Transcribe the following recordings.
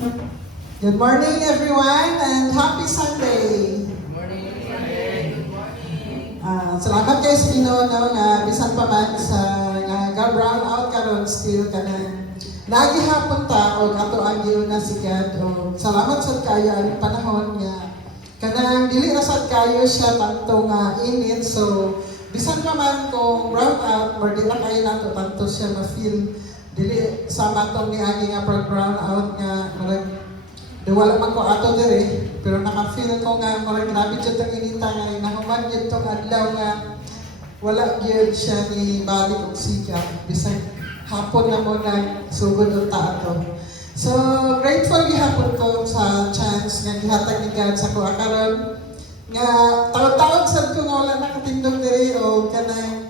Good morning, everyone, and happy Sunday. Good morning. Good morning. Salamat kayo sa Ginoo no, nga bisan pa man sa nga brown out karon still kanang nagihapon ta og ato ang giuna si God. O salamat sa kayo ang panahon nga kanang dili ra sad kayo siya tanto nga init, so bisan pa man kung brown out or di na kayo nato tanto siya ma-feel dili sa matong ni ani nga pag brown out nga wala man ko ato dire, pero naka-feel ko nga marang grabe dyan itong inita nga nahuman yun itong adlaw nga wala yun siya ni balik og siya. Bisag hapon na mo na sugod ang ato. So, grateful gihapon ko sa chance nga gihatag ni God sa ko karon nga taon-taon sad ko nga wala nakatindog dire o kanang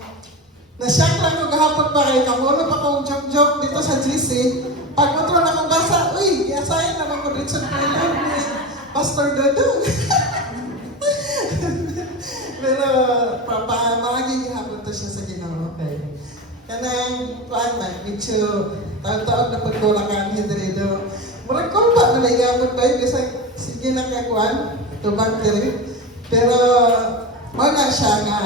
na-shock lang ko gahapon pa kay kamulo pa kong joke-joke dito sa GC. Pag matro na kong basa, uy, asayan naman ko dito sa Pilon ni Pastor Dodong. Pero, mamagiging hapon to siya sa Ginoo. Okay. Kanang, kuan man, medyo, taon-taon na pagkulakan, hindi do. Murag ko ba, nalaygapon ba yun? Kasi, sige na kakuan, tubang diri. Pero, muna siya nga,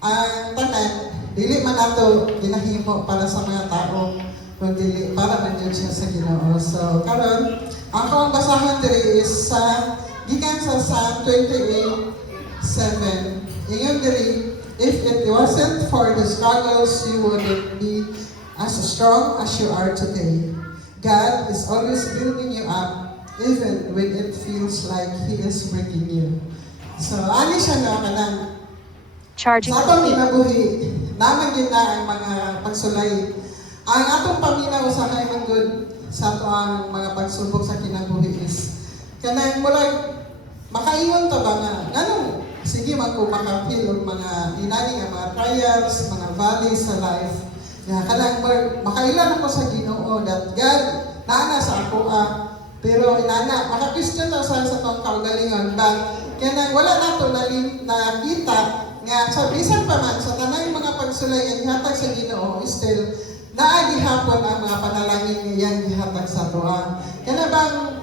ang tanan, dili man ato ginahimo para sa mga tao, kundi para man yun siya sa Ginoo. So, karon ako ang basahan diri is sa gikan sa Psalm 28:7. Ingon diri, if it wasn't for the struggles, you wouldn't be as strong as you are today. God is always building you up, even when it feels like He is breaking you. So, ani siya no, kanang Charging. sa atong ginabuhi, naman yun na ang mga pagsulay. Ang atong paminaw sa man good sa ato ang mga pagsubok sa kinabuhi is kanang murag makaiyon ta ba nga nganong sige man ko makapil og mga inani nga mga trials, mga valleys sa life. Nga kanang makailan ako sa Ginoo that God naana sa ako pero inana maka-Christian ta sa tong kaugalingon but kanang wala nato nakita nga sa bisan pa man sa tanang mga pagsulay ang hatag sa Ginoo still naagihapon ang mga panalangin nga iyang gihatag sa tuwa. Kana bang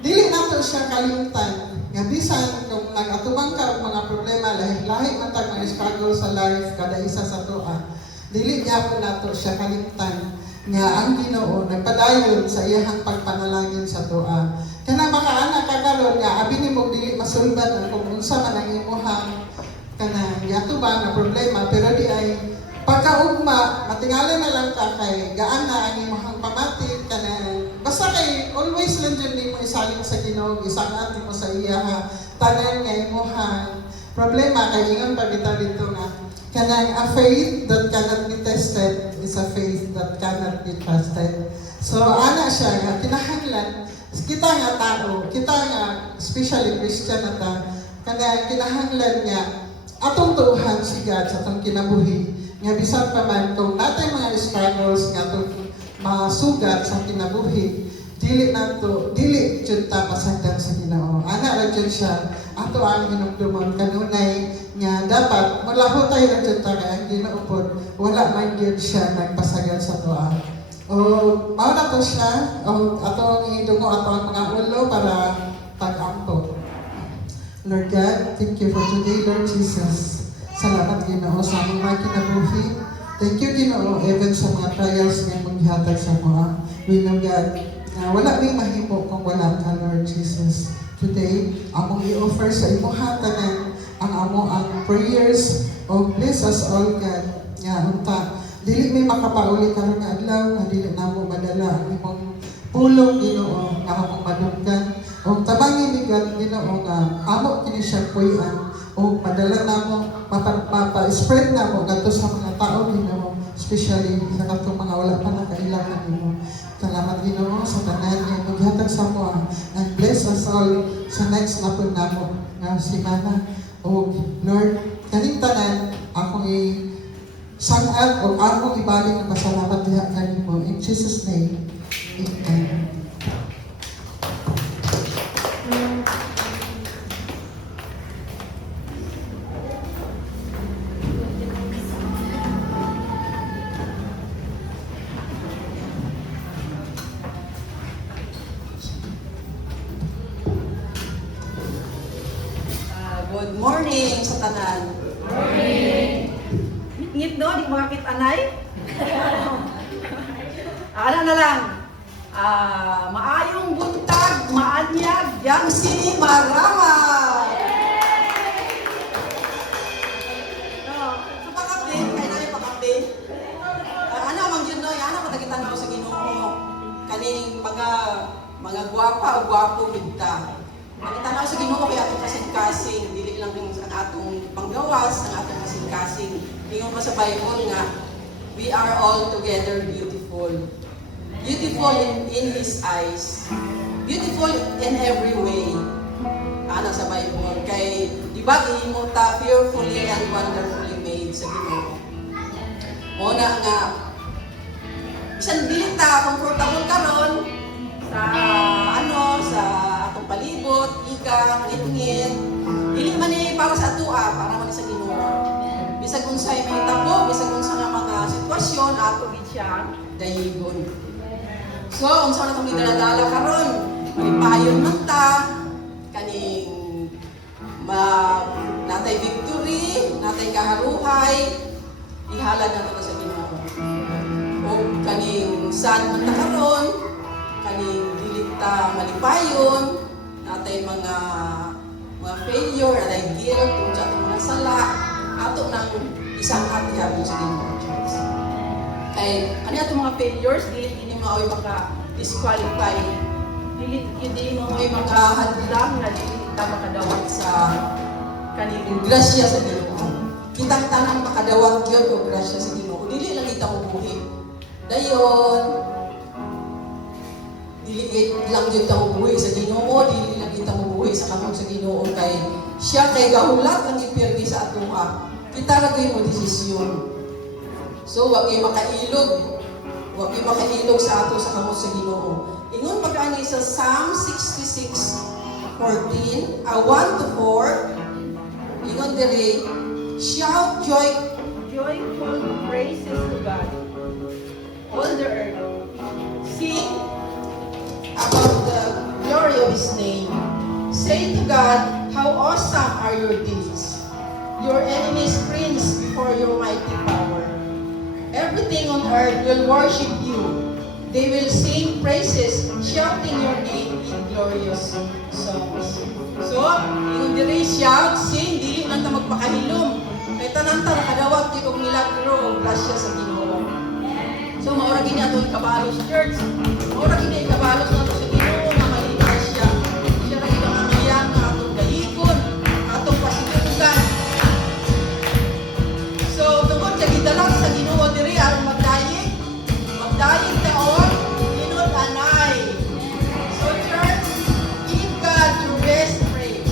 dili nato siya kalimtan nga bisan kung nag-atubang ka og mga problema lahi man tag mga struggle sa life kada isa sa tuwa. Dili gyapon nato siya kalimtan nga ang Ginoo nagpadayon sa iyang pagpanalangin sa tuwa. Kana makaana ka karon nga abi nimo dili masulbad kung unsa man ang imong kanang yatubang nga problema pero di ay pagkaugma, matingali na lang ka kay gaan na ang imong pamatik kanang basta kay always lang dyan ni mo isaling sa Ginoo, isangat mo sa iya tanan nga imong problema kay ingon pa bitaw dito nga kanang a faith that cannot be tested is a faith that cannot be trusted. So ana siya nga kinahanglan kita nga tao, kita nga especially Christian ata kanang kinahanglan nga atong tuuhan si God sa atong kinabuhi. Nga bisan pa man kung natay mga struggles nga itong masugat sa kinabuhi, dili jud ta pasagdan sa Ginoo. Ana ra jud siya ato ang hinumdumon kanunay nga dapat malaho tayo ra jud ta kay ang Ginoo pod wala man gyud siya nagpasagad sa tuwa. O mao na to siya o atong idungo ato ang mga ulo para pag-ampo. Lord God, thank you for today, Lord Jesus. Salamat Ginoo sa among mga kinabuhi. Thank you Ginoo even sa mga trials nga maghihatag sa mga. We know God na wala may mahimo kung wala ka Lord Jesus. Today, among i-offer sa imong hatanan ang prayers o bless us all God. Nga unta, dili may makapauli karon nga adlaw nga dili namo madala ang imong pulong Ginoo nga among madunggan. O tabangin ni God Ginoo nga amo kini siya puy-an o padala na mo, mapa-spread na mo gato sa mga tao Ginoo, especially sa katong mga wala pa nakailangan mo. Salamat Ginoo sa tanan nga maghatag sa mo and bless us all sa next na po namo nga semana. O Lord, kaning tanan akong sangat o akong ibalik ang pasalamat diha kanimo in Jesus name. Amen. Good morning sa tanan. Ngit no, di makakit anay. Ano na lang. Maayong buntag, maanyag, yang si Marama. Sa pakape, kaya na yung pakape. Ano mang yun no, ano patagitan ko sa Ginoo. Kaning mga gwapa o gwapo bigta. Pagitanaw sa Ginoo kaya atong kasing-kasing, dili lang din ang atong panggawas, ang atong kasing-kasing. Ingon pa sa Bible nga, we are all together beautiful. Beautiful in His eyes. Beautiful in every way. Ana sa Bible. Kay, di ba, ihimo ta fearfully and wonderfully made sa Ginoo. Muna nga, bisan dili ta comfortable karon sa atong palibot, ika, ngit-ngit. Dili man ni para sa atua, para man sa Ginoo. Bisag unsay may tabo, bisag unsa nga mga sitwasyon ato gid siya dayigon. So, unsa na itong gidala karon? Malipayon man ta, kaning natay victory, natay kaharuhay, ihalad nato sa Ginoo. O kaning saan man ta karon, kaning dili ta malipayon, natay mga failure, natay guilt, tungkol sa atong mga sala, ato nang isang hati-hati sa Ginoo. Kay ano atong mga failures, dili ini maoy maka-disqualify. Dili maoy maka-hadlang na dili ta makadawat sa kaning grasya sa Ginoo. Kitang tanang makadawat gyud og grasya sa Ginoo. Dili lang kita ubuhi. Dayon dili lang gyud ta ubuhi sa Ginoo, dili lang kita ubuhi sa kamot sa Ginoo kay siya kay gahulat ang ipirmi sa atoa. Kita ra gyud mo desisyon. So, wag kayo makailog sa ato sa kamot sa Ginoo. Ingon pag-ani sa Psalm 66:14, 1-4, ingon diri, shout joyful praises to God, all the earth. Sing about the glory of His name. Say to God, how awesome are your deeds. Your enemies cringe before your mighty power. Everything on earth will worship you. They will sing praises, shouting your name in glorious songs. So, yung diri shout, sing, dili lang ta magpakahilom. Kay tanan ta nakadawat gyud og milagro og grasya sa Ginoo. So, maura gini ato ikabalo sa church. Maura gini ikabalo sa ato sa Ginoo nga malinaw siya. Siya ra gyud ang amayan nga atong dayigon, atong pasidunggan. So, tungkol sa gidala sa Ginoo diri aron magdayeg taon, inod anay. So, church, give God your best praise.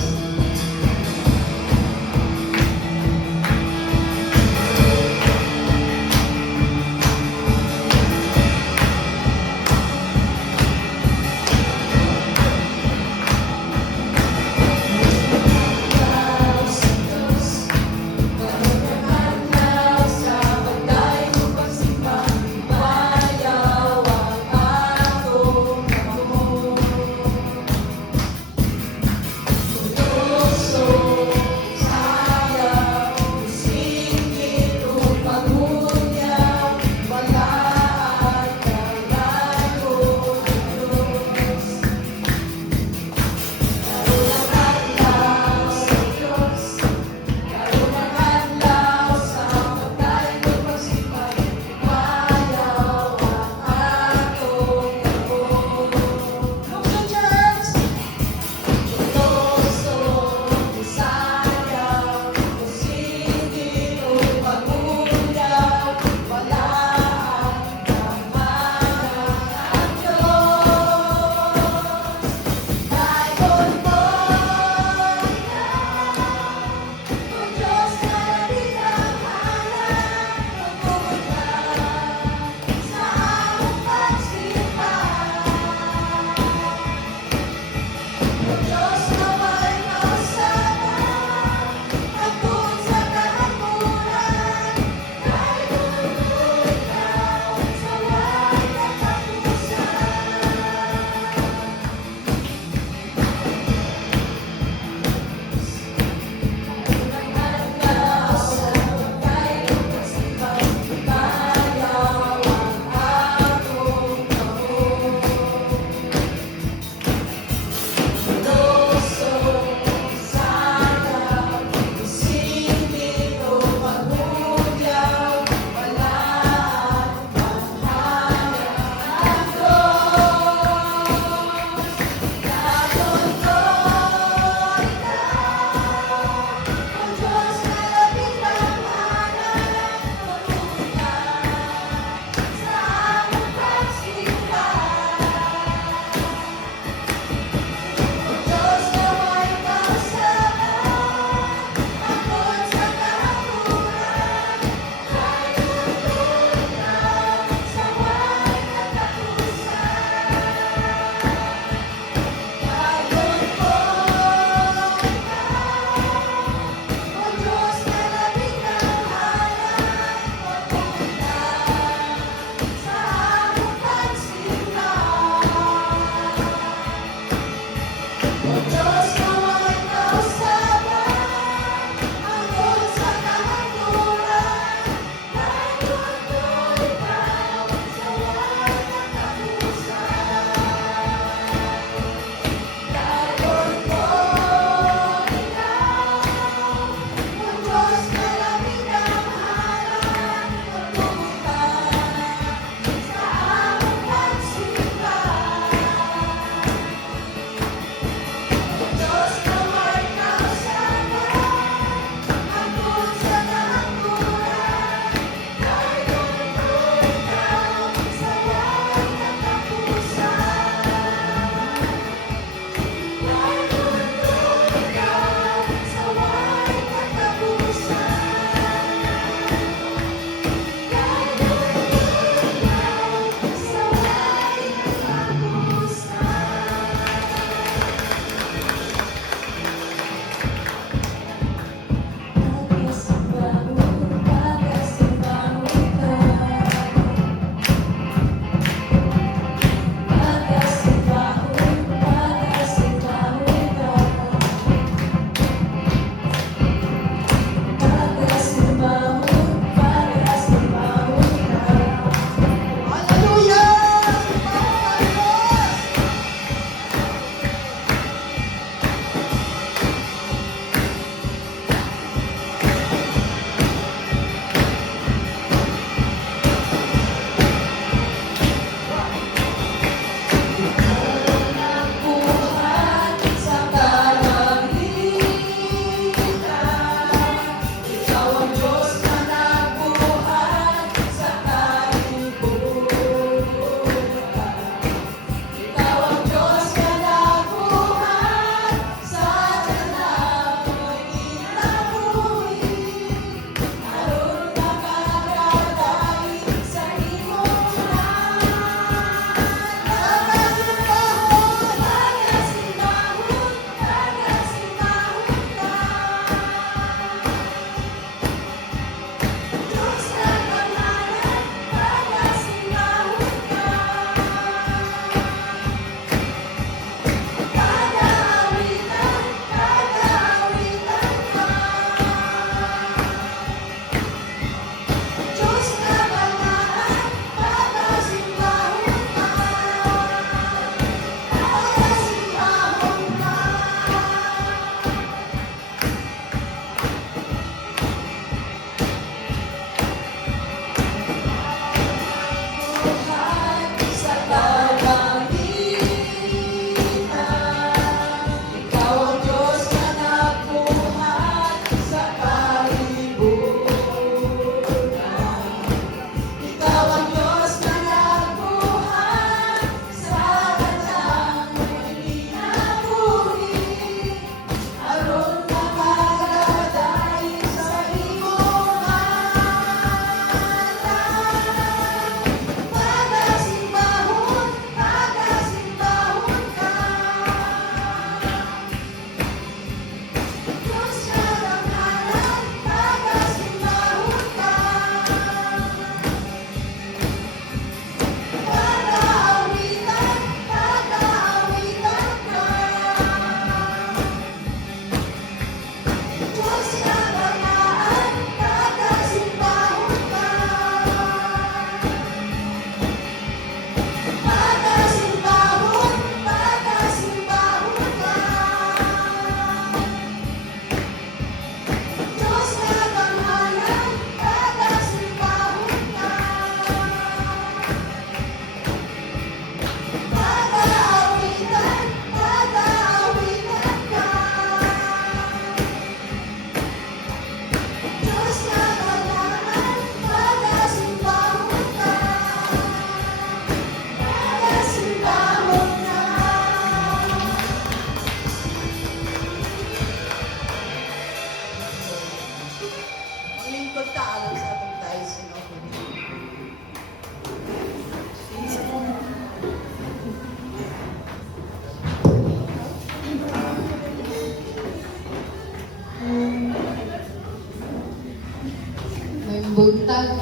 buntag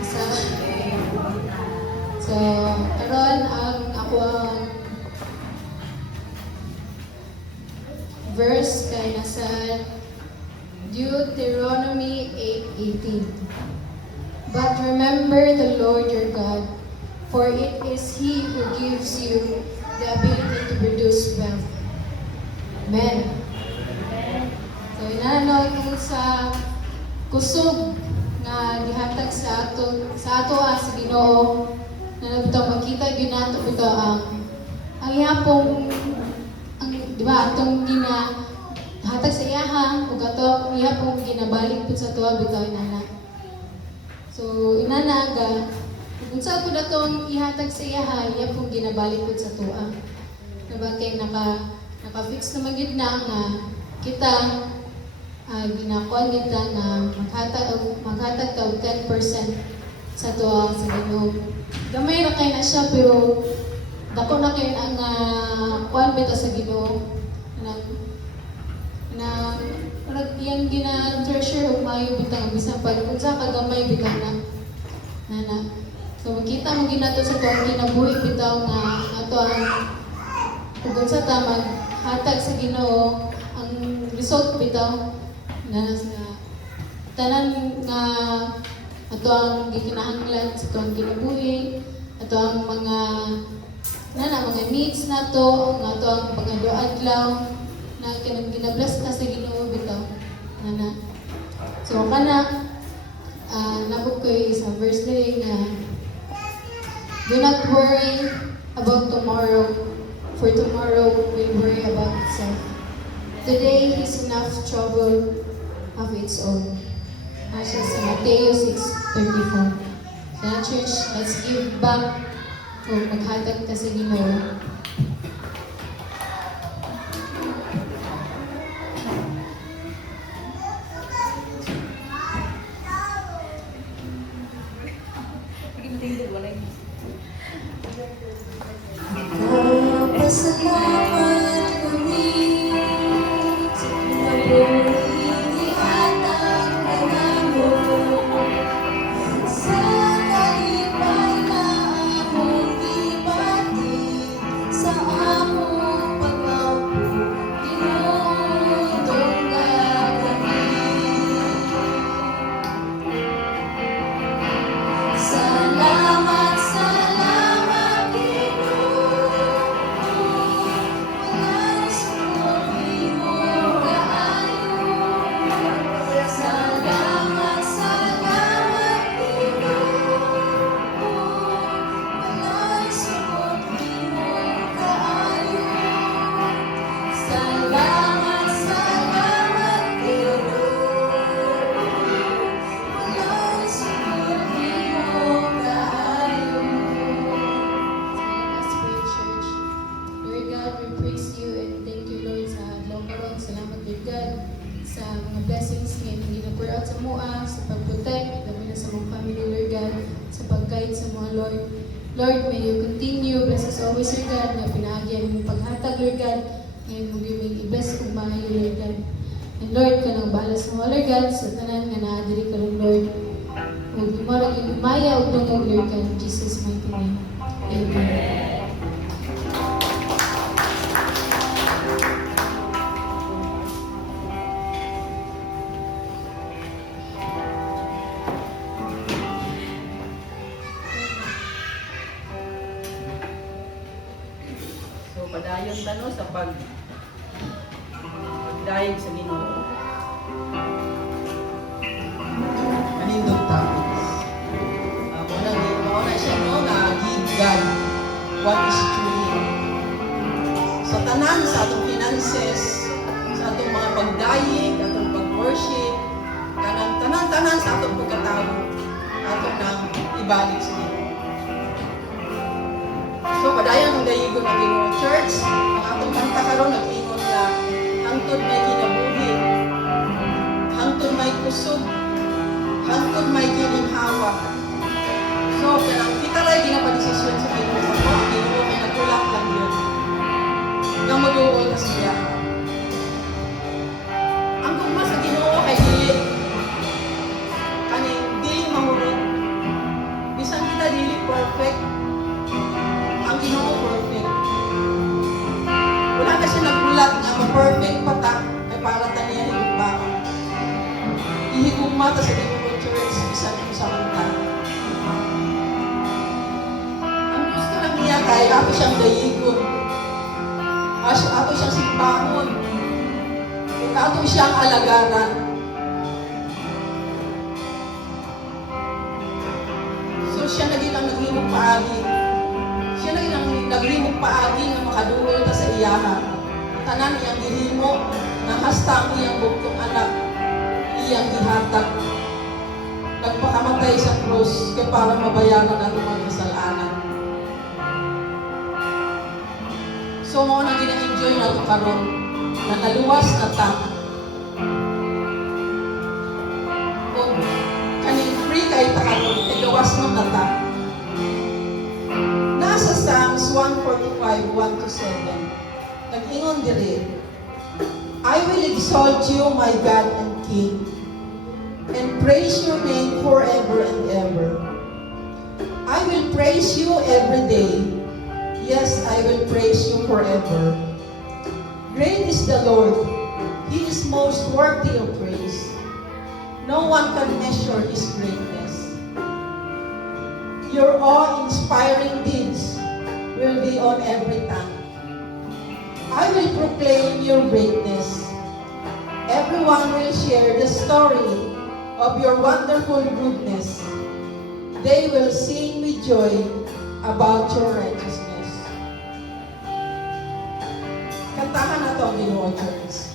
sa so karon ang ako ang verse kay nasa Deuteronomy 8:18. But remember the Lord your God, for it is He who gives you the ability to produce wealth. Amen. So inanaw ko sa kusog nga gihatag sa ato sa Ginoo na bitaw makita gyud nato bitaw ang ihapong ang di ba atong hatag sa iyaha ug ato ihapong ginabalik pud sa tuwa bitaw inana. So inanaga unsa pud atong ihatag sa iyaha ihapong ginabalik pud sa tuwa. Diba kay naka-fix naman gyud na nga kita ginakuan kita nga maghatag ka og 10% sa tuwa sa Ginoo. Gamay ra kay na siya pero dako na kay ang kuan bita sa Ginoo na parang iyang gina-treasure og maayo bitang bisan pag unsa ka gamay bitang na. So makita mo ginato sa tuwang kinabuhi bitaw nga ato ang kung unsa ta maghatag sa Ginoo ang result bitaw na tanan nga ato ang gikinahanglan sa tuwang kinabuhi, ato ang mga needs nato, nga ato ang pag-adlaw na kanang ginabless ta sa Ginoo bitaw nana. So kana nabuk koy sa verse diri nga do not worry about tomorrow, for tomorrow will worry about itself. Today is enough trouble of its own. Nasa sa Mateo 6:34. Sa church, let's give back o maghatag ka sa Ginoo. Pasalamat kami sa kinabuhi ihatag ka namo sa kalipay na among gibati sa among pagmampo tinutungga kami. Salamat, salamat Ginoo. Salamat, salamat Ginoo. Walay sumot imong kaayo. Salamat, salamat Ginoo. Walay sumot imong kaayo. Let's pray, church. Lord God, we praise you and thank you, Lord, sa adlaw karon. Salamat, Lord God, sa mga blessings nga gina-pour out sa mua, sa pag-protect, gabi na sa mga family, Lord God, sa pag-guide sa mga Lord. Lord, may you continue, bless us always, Lord God, na pinaagyan mong paghatag, Lord God, and mag may i-bless kong maayo, Lord God. And Lord, ka nang bahala sa mga, Lord God, sa tanan nga naadiri ka rin, Lord. Huwag imarag yung umaya o tungog, Lord God, in Jesus' mighty name. Amen. So padayon tano sa pagdayeg sa Ginoo. Manindog topics. Muna siya no nga give God what is truly. Sa tanan sa atong finances, sa atong mga pagdayeg, atong pag-worship, tanan sa atong pagkatao, atong nang ibalik sa Ginoo. So padayon ang dayigon ng Ginoo Church, ang atong kanta karon nag-ingon nga hangtod may kinabuhi, hangtod may kusog, hangtod may gininhawa. So kanang kita ray ginapadesisyon sa Ginoo sa mga Ginoo kay nagulak lang yun. Nga mag-uol ka siya. Ang gugma sa Ginoo kay dili kaning dili perfect patak, ay para taniya higugma. Ihigugma ta sa Biblicol Church, isa ng sa kanta. Ang gusto lang niya kay ako siyang dayigon. Ako siyang simbahon. Ako siyang alagaran. So siya naging ang naghimog paagi. Siya naging ang naghimog paagi nga makadungol ta sa iyahan. Tanan iyang gihimo na hasta ang iyang buktong anak, iyang gihatag. Nagpakamatay sa krus kay para mabayaran ang mga kasalanan. So mo na gina-enjoy na ito karon na naluwas na ta. Kung kaning free kay ta karon, kay luwas na ta. Nasa Psalms 145, 1-7, nag-ingon diri, I will exalt you, my God and King, and praise your name forever and ever. I will praise you every day. Yes, I will praise you forever. Great is the Lord. He is most worthy of praise. No one can measure His greatness. Your awe-inspiring deeds will be on every tongue. I will proclaim your greatness. Everyone will share the story of your wonderful goodness. They will sing with joy about your righteousness. Kantahan na ito ang Ginoo Church.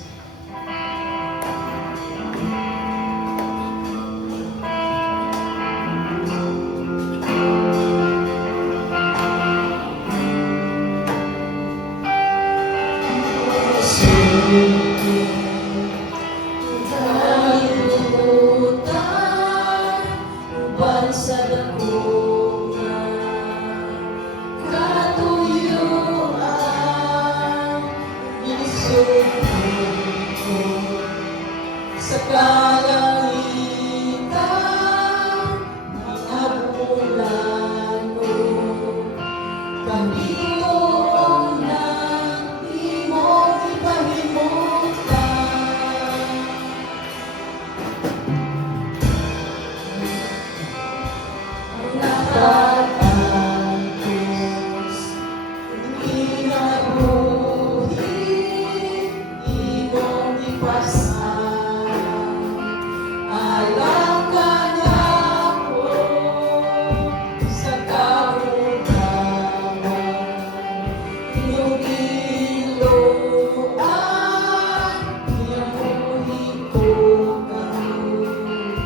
Uban sa dakungan, katuyuan, inisugod sa kalangitan, mga bulano, kaniyon ng imong ipahimutan. Nakatapos, kinabuhi, imong ipasan. Alam ka na ako sa kabugawan, iyong iluan, kinabuhi ko ngayon.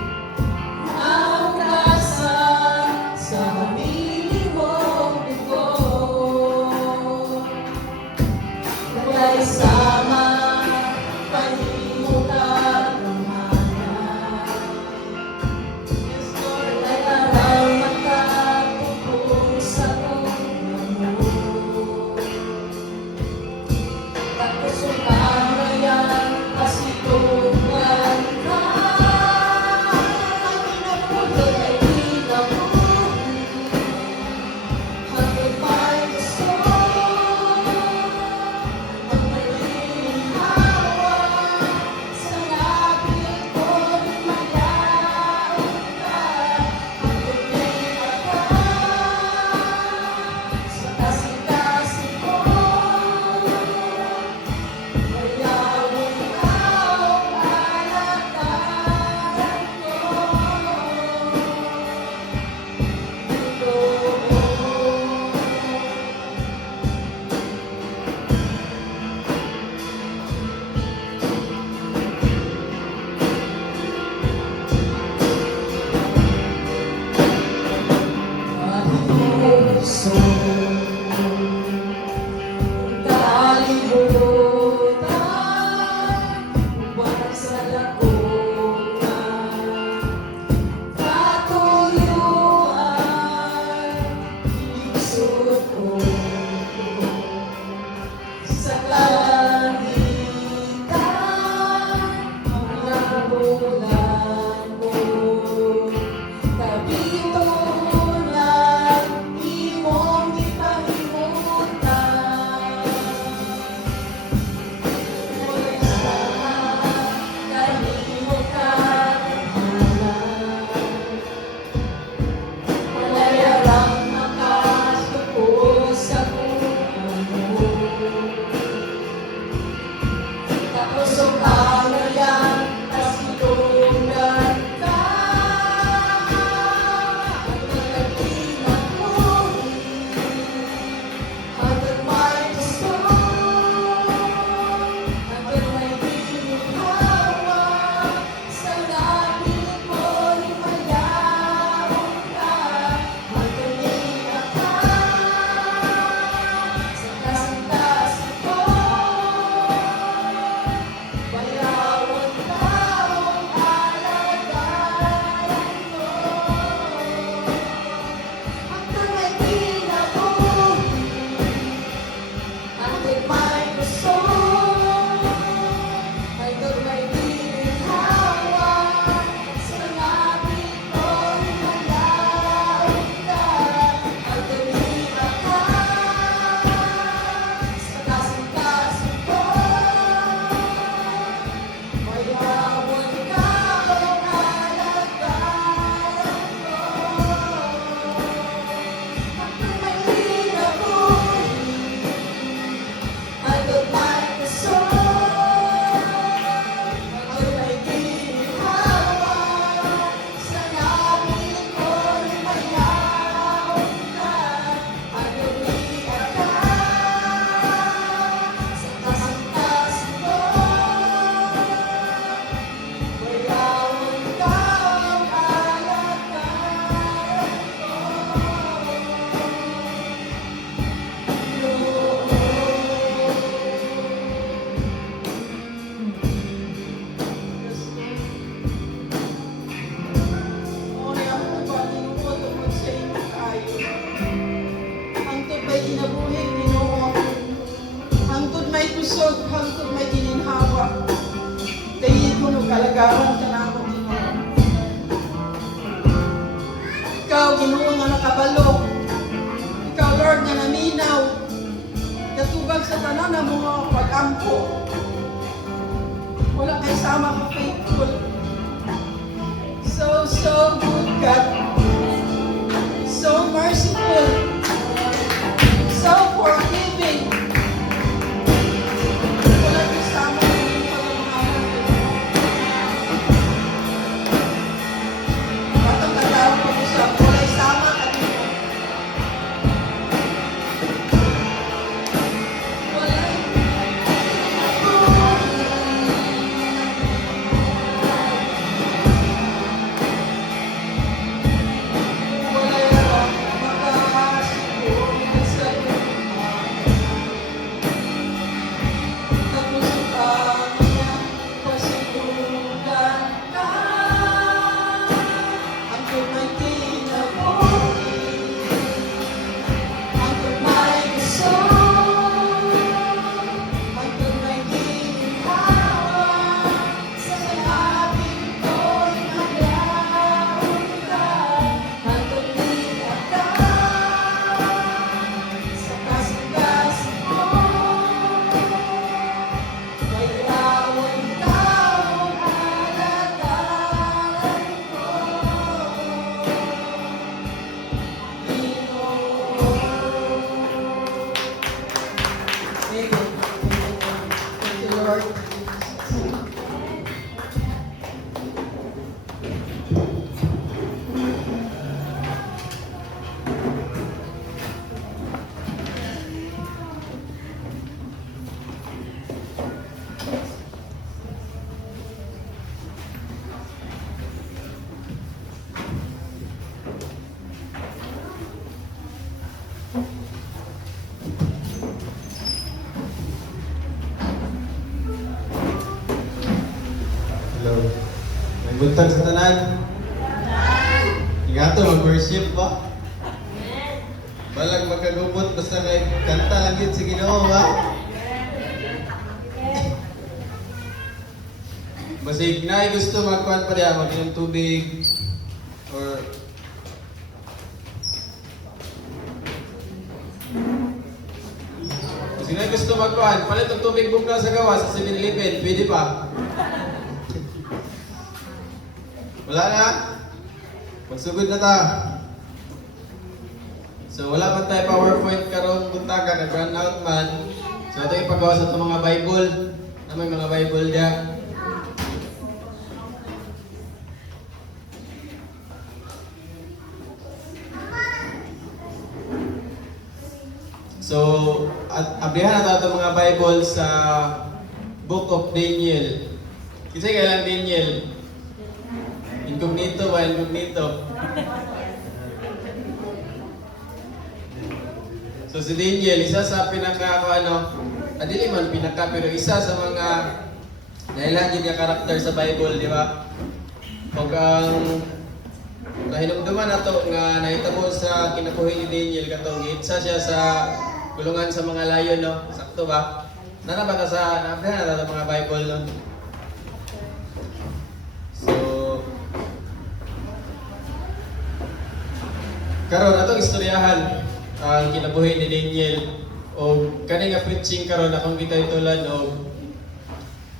Ang kasan sa hamili mong dugo, kay sama kalimutan ng hanap. Yes, Lord, ay aral magkatupong sa tulong mo. Tapos umarayan kasi tulungan ka. Hanggang may gusto ang malinis may kusog, hangtod may gininhawa. Dahil ko no kalagaran ka na ako, Ginoo. Ikaw, Ginoo, nga nakabalo. Ikaw, Lord, nga naminaw. Katubag sa tanan na mga pag-ampo. Wala kay sama ka faithful. So good, God. So merciful. So forgiving. Wala kay sama ka ng pagmamahalan. Batang katawag ko sa wala sama ka dito. Thank you, Lord. Hello. May buntag sa tanan. Ingato mag-worship ba? Balag magkagubot basta kay kanta lang yun sa Ginoo ba? Basig na gusto magkuhan pa diya, mag-inom tubig or basig na gusto magkuhan, palit ang tubig bukla sa gawa sa 7-Eleven, pwede pa? Wala na? Magsugod na ta. So wala man tayo PowerPoint karong buntaga, nag-run out man. So ito yung paggawa sa itong mga Bible. Na may mga Bible dyan. So, at abrihan na ito mga Bible sa Book of Daniel. Kasi kailan Daniel? Incognito ba? Incognito. So si Daniel, isa sa adili man pinaka, pero isa sa mga nailagin niya karakter sa Bible, di ba? Pag ang nahinumduman na to, nga nahitabo sa kinabuhi ni Daniel, katong isa siya sa kulungan sa mga layon, no? Sakto ba? Nanabata sa, naabrihan na ito mga Bible, no? So, karon atong istoryahan ang kinabuhi ni Daniel o kani nga preaching karon akong gitaytulan og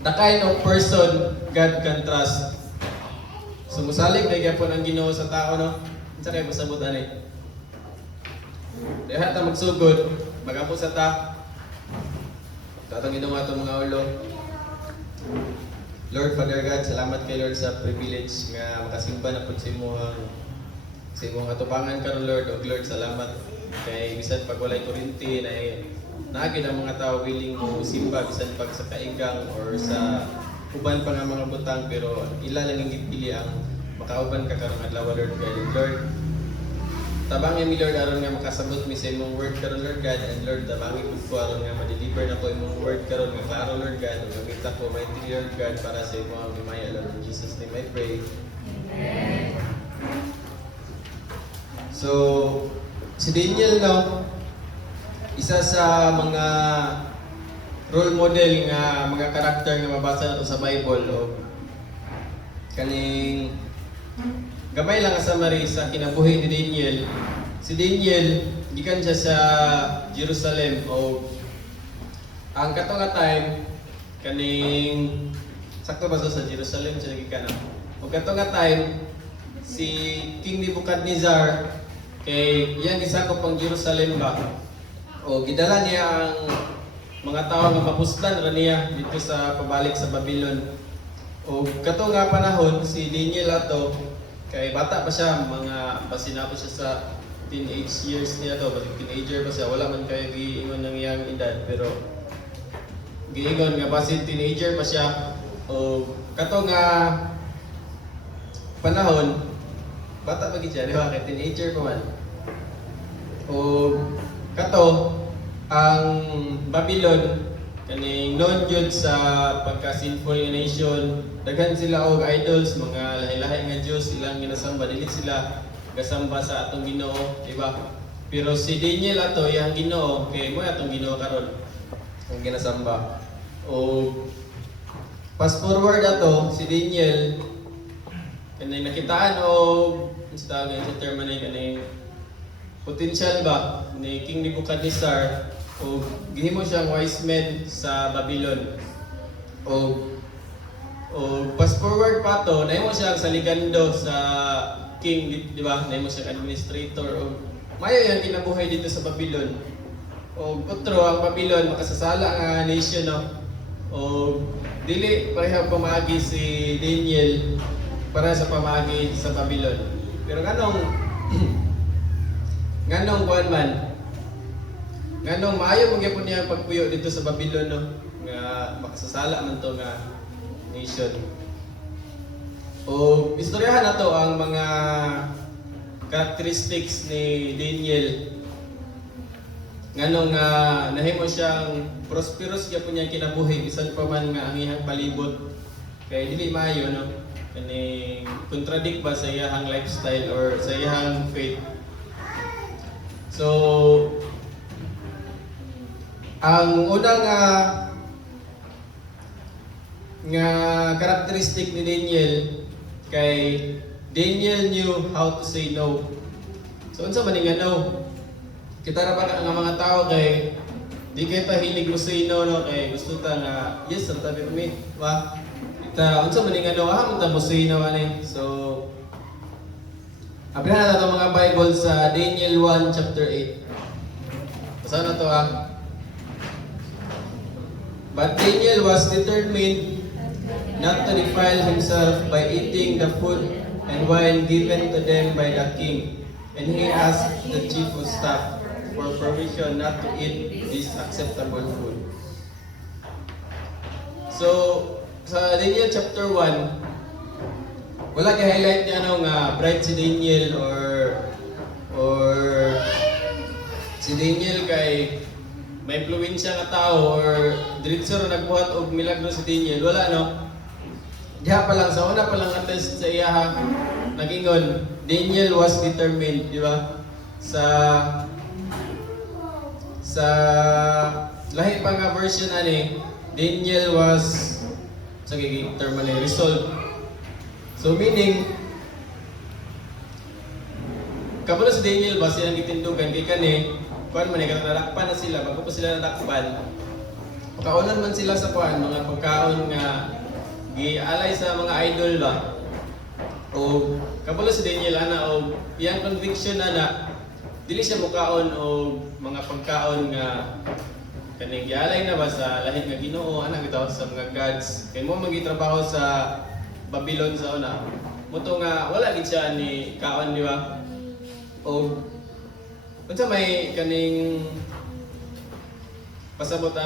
the kind of person God can trust. So musalig na gyapon ang Ginoo sa tao, no? Unsa kay masabot ani? Diha ta magsugod, magapo sa ta. Tatong Ginoo ato mga ulo. Lord Father God, salamat kay Lord sa privilege nga makasimba na pud sa imong atubangan karon Lord. Og Lord, salamat kay bisan pag walay kuryente na naagid ang mga tao willing mo simba bisan pag sa kaigang or sa uban pa nga mga butang, pero ila lang ang gipili ang makauban ka karong adlaw Lord God. And Lord, tabangin mi Lord aron nga makasabot mi sa imong word karon Lord God. And Lord, tabangin pud ko aron nga ma-deliver na ko imong word karon nga klaro Lord God. Ug gamit ko mighty Lord God para sa imong himaya Lord. In Jesus name I pray. Amen. So, si Daniel, no, isa sa mga role model nga mga karakter nga mabasa nato sa Bible o kaning gamay lang nga summary sa kinabuhi ni Daniel. Si Daniel gikan siya sa Jerusalem o ang kato nga time kaning sakto ba sa Jerusalem siya gikan o kato nga time si King Nebuchadnezzar kay iyang gisakop ang Jerusalem ba o gidala niya ang mga tao nga mapustan ra niya dito sa pabalik sa Babylon. O kato nga panahon si Daniel ato kay bata pa siya, mga pasina pa siya sa teenage years niya to, kasi teenager pa siya, wala man kayo giingon ng iyang edad, pero giingon nga basin teenager pa siya. O kato nga panahon, bata pa gid siya, di ba? Kay teenager pa man. O kato ang Babylon kaning non jud sa pagka-sinful nga nation, daghan sila og idols, mga lahi-lahi nga Dios ilang ginasamba, dili sila gasamba sa atong Ginoo, di ba? Pero si Daniel ato iyang Ginoo kay mo atong Ginoo karon ang ginasamba. O fast forward ato si Daniel kanay nakitaan og sa term na kanay potential ba ni King Nebuchadnezzar o gihimo siyang wise men sa Babylon. O fast forward pa to, nahimo siyang saligando sa king, di ba? Nahimo siyang administrator o mayo yang kinabuhay dito sa Babylon. O otro ang Babylon makasasala nga nation no. O dili pareha pamagi si Daniel para sa pamagi sa Babylon. Pero nganong kuan man nganong maayo mo gyapon niya ang pagpuyo dito sa Babylon no nga makasasala man to nga nation. O istoryahan nato ang mga characteristics ni Daniel nganong nahimo siyang prosperous gyapon niya kinabuhi bisan pa man nga ang iyang palibot kay dili maayo no kani contradict ba sa iyang lifestyle or sa iyang faith. So ang unang nga characteristic ni Daniel kay Daniel knew how to say no. So unsa man nga no? Kita ra ba nga mga tao kay di kay ta hilig mo say no no kay gusto ta nga yes sa tabi mi, wa? Kita unsa man nga no ha mo mo say no ani. So abrihan na to mga Bible sa Daniel 1 chapter 8. Basa na to But Daniel was determined not to defile himself by eating the food and wine given to them by the king. And he asked the chief of staff for permission not to eat this acceptable food. So, sa Daniel chapter 1, wala kay-highlight niya bright si Daniel or si Daniel kay may influensya nga tao or diretso ra nagbuhat og milagro si Daniel, wala no. Diha pa lang sa una pa lang nga test sa iya nagingon Daniel was determined, di ba? Sa lahi pa nga version ani Daniel was sa term ani resolved. So meaning kabalo si Daniel ba siya gitindugan kay kani kuan man nadakpan na sila bago pa sila nadakpan. Pakaunan man sila sa kuan mga pagkaon nga gialay sa mga idol ba. O kabalo si Daniel o iyang conviction dili siya mukaon o mga pagkaon nga kaning gialay na ba sa lahi nga Ginoo ito sa mga gods. Kay mo magitrabaho sa Babylon sa una. Muto nga wala gid siya ni kaon di ba? O unsa may kaning pasabot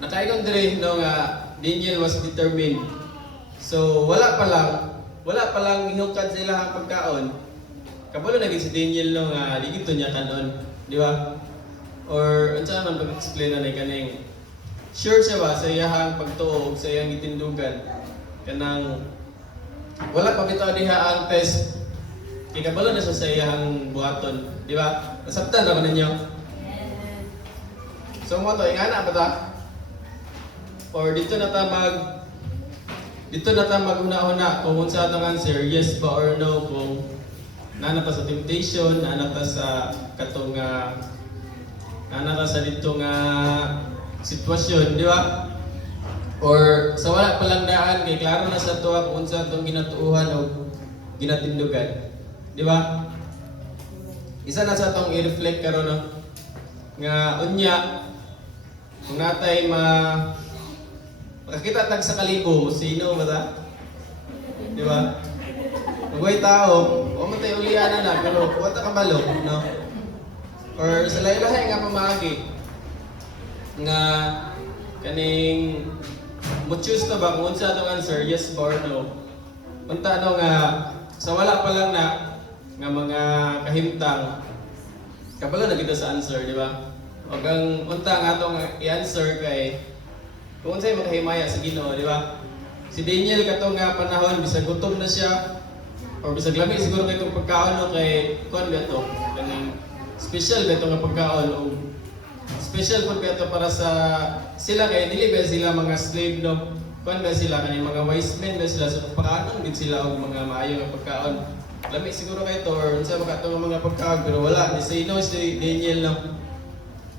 nakaigon diri no nga Daniel was determined. So wala pa lang hinukad sa ilahang pagkaon. Kabalo na gid si Daniel no nga di gito niya kanon, di ba? Or unsa man pag-explain na kaning sure siya ba sa iyang pagtuo sa iyang gitindugan kanang wala pa bitaw diha ang test. Kabalo na siya sa iyang buhaton, di ba? Nasabtan naman ninyo. So mo to, ingana ba ta? Or dito na ta mag-una-una kung unsa atong answer, yes ba or no, kung nanata sa temptation, nanata sa katong nanata sa dito nga sitwasyon, di ba? Or sa wala palang daan, kay klaro na sa tuwa kung unsa atong ginatuuhan o ginatindugan. Di ba? Isa na sa atong i-reflect karon no? Nga unya, kung natay makakita tag sa kalibo, sino ba ta? Di ba? Magway tao, o matay uliana na, pero wata kabalo, no? Or sa lahi-lahi nga pamagi, nga kaning mo choose na ba kung unsa atong answer, yes or no? Punta ano nga, sa wala pa lang na, nga mga kahimtang, kabalo na kita sa answer, di ba? O kang unta nga atong i-answer kay, kung unsay makahimaya sa Ginoo, di ba? Si Daniel katong nga panahon, bisag gutom na siya, or bisag lami siguro kay itong pagkaon no, kay kuan ba ito? Kaning special ba ito nga pagkaon o special po ba ito para sa sila kay dili ba sila mga slave no? Kuan ba sila kaning mga wise men ba sila so pagkaon din sila og mga maayo nga pagkaon. Lami siguro kay ito or unsa ba katong mga pagkaon pero wala ni say no si Daniel no.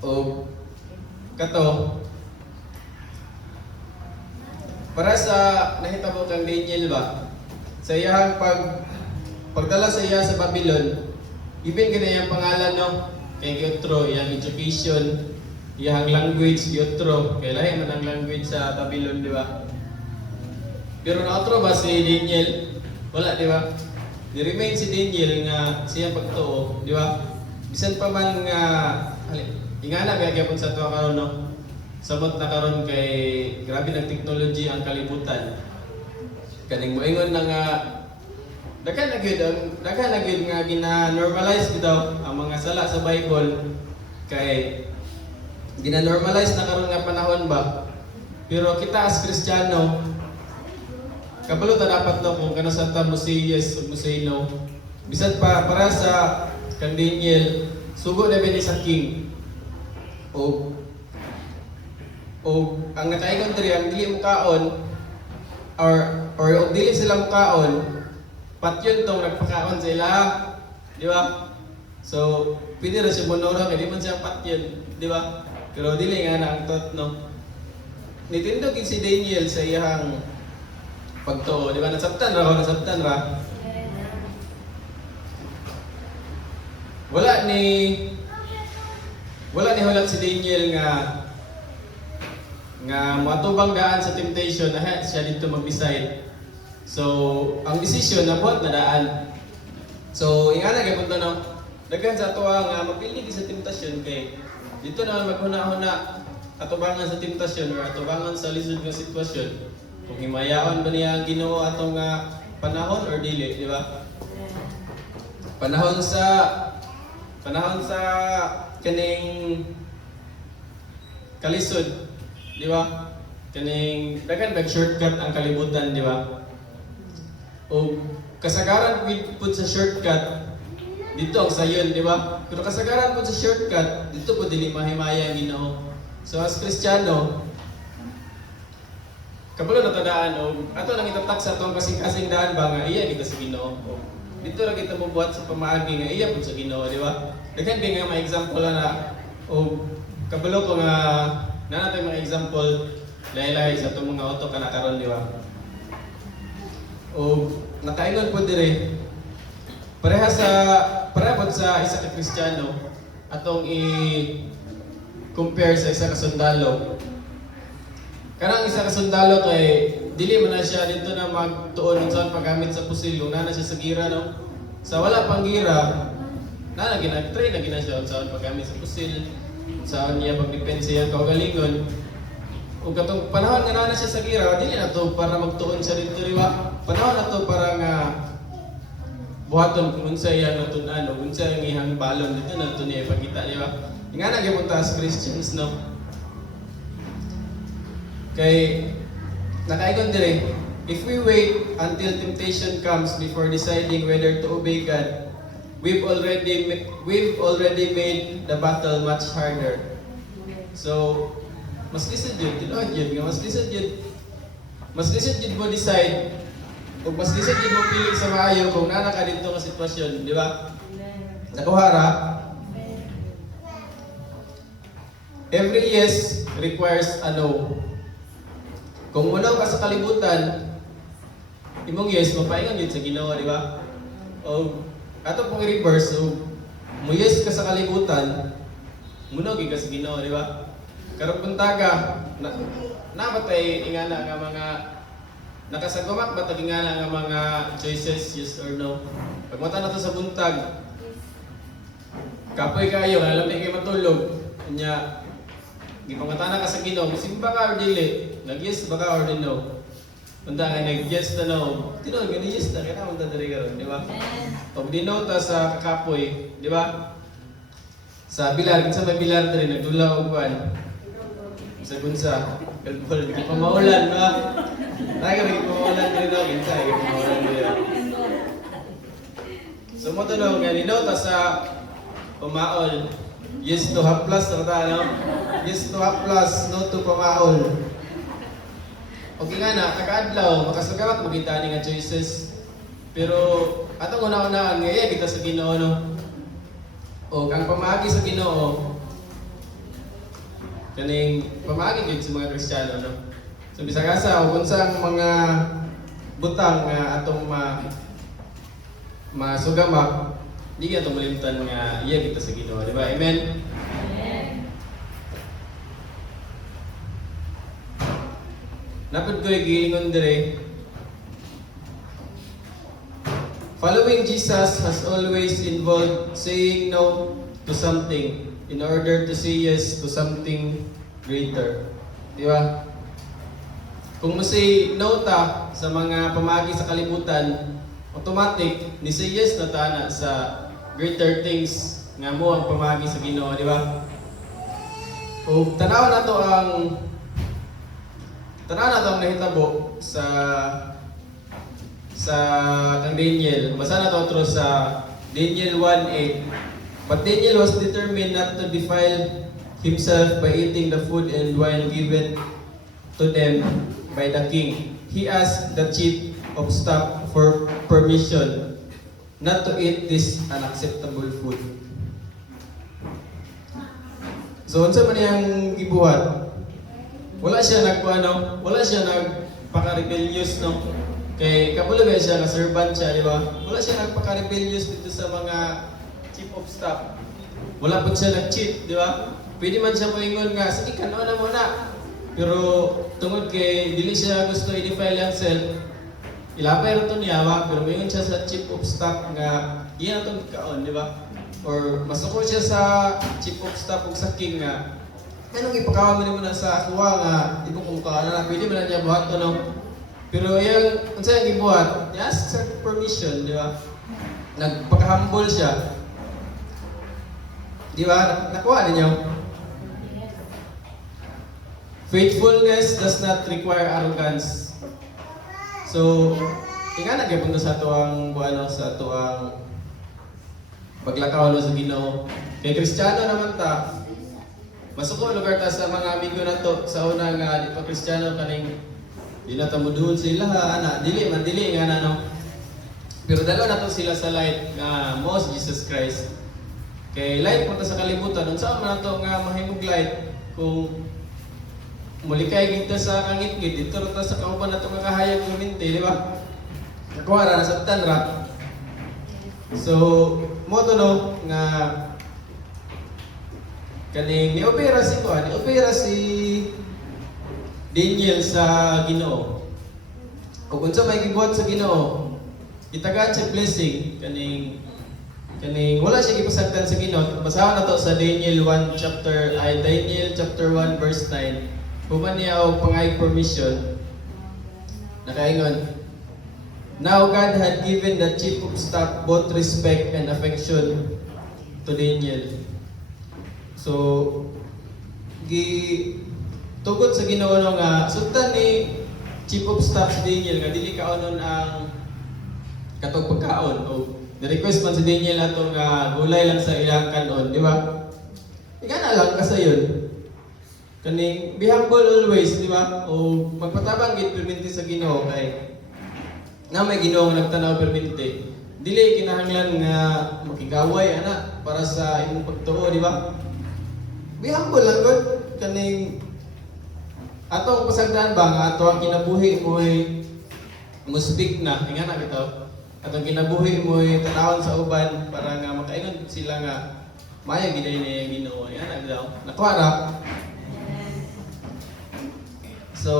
O kato para sa nahitabo kang Daniel ba sa iyang pagdala sa iya sa Babylon, even kina iyang pangalan no, kay Giotro, iyang education, iyang language Giotro, kay lahi man ang language sa Babylon, di ba? Pero naotro ba si Daniel? Wala, di ba? Ni-remain si Daniel nga siyang pagtuo, di ba? Bisan pa man nga, ingana kaya gyapon sa tuwa karon no, sabot na karon kay grabe ng technology ang kalibutan. Kaning moingon na nga daghan na gyud nga gina-normalize bitaw ang mga sala sa Bible kay gina-normalize na karon nga panahon ba. Pero kita as Kristiyano kabalo ta dapat no kung kana sa ta mo say yes o mo say no. Bisan pa para sa kang Daniel sugo na bini sa king. O ang nakaingon diri ang dili mo kaon or dili sila mukaon, patyon tong nagpakaon sa ila, di ba? So, pwede na siya monoro, hindi man siya patyon, di ba? Pero dili nga na ang tot, no? Nitindog si Daniel sa iyang pagtuo, di ba? Nasabtan ra. Wala ni hulat si Daniel nga matubang daan sa temptation na siya dito mag-decide. So, ang decision na buhat na daan. So, ingana kay punto no. Daghan sa tuwa nga mapili di sa temptasyon kay dito na maghuna-huna atubangan sa temptasyon or atubangan sa lisod nga sitwasyon. Kung himayaon ba niya ang Ginoo atong panahon or dili, di ba? Panahon sa kaning kalisod. Di ba? Kaning daghan bag shortcut ang kalibutan, di ba? O kasagaran pud sa shortcut dito ang sayon, di ba? Pero kasagaran pud sa shortcut dito pud dili mahimaya ang Ginoo. So as Kristiyano, kabalo na tadaan o ato nang itatak sa atong kasing-kasing daan ba nga iya kita sa Ginoo. Dito ra kita mobuhat sa pamaagi nga iya pud sa Ginoo, di ba? Daghan kay nga ma-example na o kabalo ko nga na natin mga example lahi-lahi sa itong mga auto ka na karon, di ba? O nakaingon po dire pareha po sa isa ka Kristiyano atong i-compare sa isa ka sundalo. Kanang isa ka sundalo kay dili man na siya dito na magtuon sa paggamit sa pusil kung na siya sa gira no. Sa wala pang gira na ginag-train na gina siya sa paggamit sa pusil. Saan niya magdepensa yan kaugalingon. Kung katong panahon nga na siya sa gira, dili na to para magtuon siya dito, di ba? Panahon na to para nga buhaton kung unsa yan na tunan, kung unsa yung ihang balon dito na to niya ipakita, di ba? Nga nagyapunta as Christians, no? Kay, nakaikon dire, if we wait until temptation comes before deciding whether to obey God, we've already made the battle much harder. So, mas lisod yun, tinuod yun, nga mas lisod yun. Mas lisod yun mo decide, o mas lisod yun mo pili sa maayo kung nana ka dito nga sitwasyon, di ba? Nakuhara, every yes requires a no. Kung unaw ka sa kalibutan, imong yes, mapaingan yun sa Ginoo, di ba? O, ato pong i-reverse, so, mo yes ka sa kalibutan, munog ka sa Ginoo, di ba? Karong puntaga, nabatay ingana nga mga nakasagamak ba tag ingana nga mga choices, yes or no? Pag mata na to sa buntag, kapoy kayo, alam na kayo matulog, kanya, gipangutana ka sa Ginoo, simba ka or dili, nag-yes ba ka or no? Punta ka nag-yes na no, tinuod ka yes na, kaya naman dadari ka ron, di ba? Pag dinota sa kapoy, di ba? Sa bilar, kinsa may bilar din, nagdula o buwan. Sa gunsa, kalbol, hindi pa maulan, ba? Tayo, hindi pa maulan din ako, kinsa, hindi pa maulan din. So mo tanong, nga dinota sa pamaol, yes to have plus, no? Yes to have plus, no to pamaol. Okay nga na, kakaadlaw, makasagamak magita ni nga choices. Pero, atong una-unaan, ngaya kita sa Ginoo, no? O, ang pamagi sa Ginoo, kaning pamagi gid sa mga Kristiyano, no? So, bisag-asa, o kung saan mga butang nga atong masugamak, di ka itong malimtan nga iya kita sa Ginoo, di ba? Amen? Napod ko giingon dire. Following Jesus has always involved saying no to something in order to say yes to something greater. Di ba? Kung mo say no ta sa mga pamagi sa kalibutan, automatic ni say yes na ta na sa greater things nga mo ang pamagi sa Ginoo, di ba? O tanaw na to ang nahitabo sa kang Daniel. Basa na to through sa Daniel 1:8. But Daniel was determined not to defile himself by eating the food and wine given to them by the king. He asked the chief of staff for permission not to eat this unacceptable food. So unsa man yang gibuhat? Wala siya wala siya nagpaka-rebellious, no? Kay kapulo ba siya, ka-servant siya, di ba? Wala siya nagpaka-rebellious dito sa mga chief of staff. Wala po siya nag-cheat, di ba? Pwede man siya moingon nga, sige, kano na muna. Pero tungod kay dili siya gusto i-defile himself, ilapay ito niya, ba? Pero moingon siya sa chief of staff nga, iyan itong kaon, di ba? Or masuko siya sa chief of staff o sa king nga, anong ipakawa mo na sa kuha nga, ibang kumukha na pwede mo na niya buhat, ano? Pero yung, ano sa'yo yung buhat, niya ask sa permission, di ba? Nagpaka-humble siya. Di ba? Nakuha ninyo? Faithfulness does not require arrogance. So, tingnan na punta sa tuwang sa tuwang paglakaw sa Ginoo. Kay Kristiyano naman ta, masuko lugar ta sa mga amigo na to sa una nga di pa Kristiyano kaning di na ta muduhon sila ana dili nga na no. Pero dalawa na to sila sa light nga mo si Jesus Christ. Kay light punta sa kalibutan unsa man to nga mahimog light kung mulikay gid sa kangit-ngit dito ta sa kauban nato nga kahayag kuminti, di ba? Nakuha ra sa tanra. So, mo to no nga kaning niopera si Daniel sa Ginoo. Kung unsa may gibuhat sa Ginoo, itagaan siya blessing kaning wala siya gipasagdan sa Ginoo. Basahan na to sa Daniel chapter 1 verse 9. Human niya og pangay permission. Nakaingon. Now God had given the chief of staff both respect and affection to Daniel. So, tugod sa Ginoo nga sugdan ni chief of staff si Daniel nga dili kaonon ang katong pagkaon o ni-request man si Daniel ato nga gulay lang sa ilang kanon, di ba? Ika na lang kasayon. kaning be humble always, di ba? O magpatabang gid perminti sa Ginoo kay na may Ginoo nga nagtanaw perminti. Dili kinahanglan nga makigaway ana para sa imong pagtuo, di ba? Be humble lang gud kaning atong pasagdan ba nga ato ang kinabuhi mo mo speak na ingana bitaw. Atong kinabuhi mo tanawon sa uban para nga makaingon sila nga maya gid ni Ginoo ingana bitaw. Nakuha ra. So,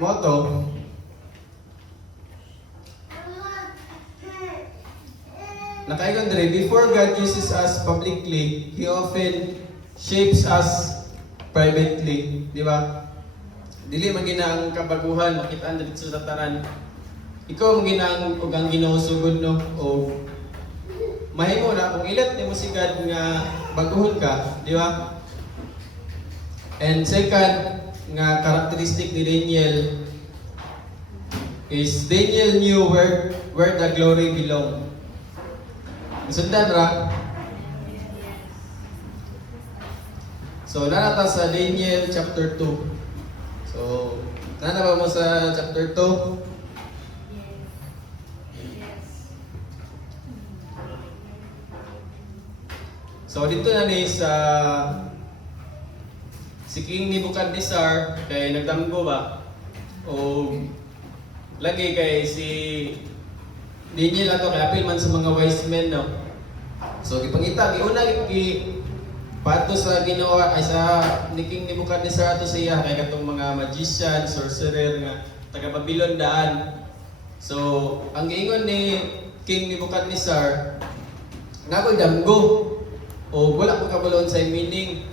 motto, nakaigon diri, before God uses us publicly, He often shapes us privately, di ba? Dili man gina ang kabaguhan makitaan dito sa tanan. Ikaw man gina ang ug ang Ginoo sugod no o mahimo na kung ilat nimo si God nga baguhon ka, di ba? And second nga characteristic ni Daniel is Daniel knew where the glory belong. Sundan ra. So nanata sa Daniel chapter 2. So nanaba mo sa chapter 2. So dito na ni sa si King Nebuchadnezzar kay nagdamgo ba o lagi kay si Daniel ato kay apil man sa mga wise men no. So gipangita giuna gi pato sa Ginoo ay sa ni King Nebuchadnezzar ato sa iya kay katong mga magician, sorcerer nga taga Babylon daan. So ang giingon ni King Nebuchadnezzar nga damgo o wala ko kabalon sa meaning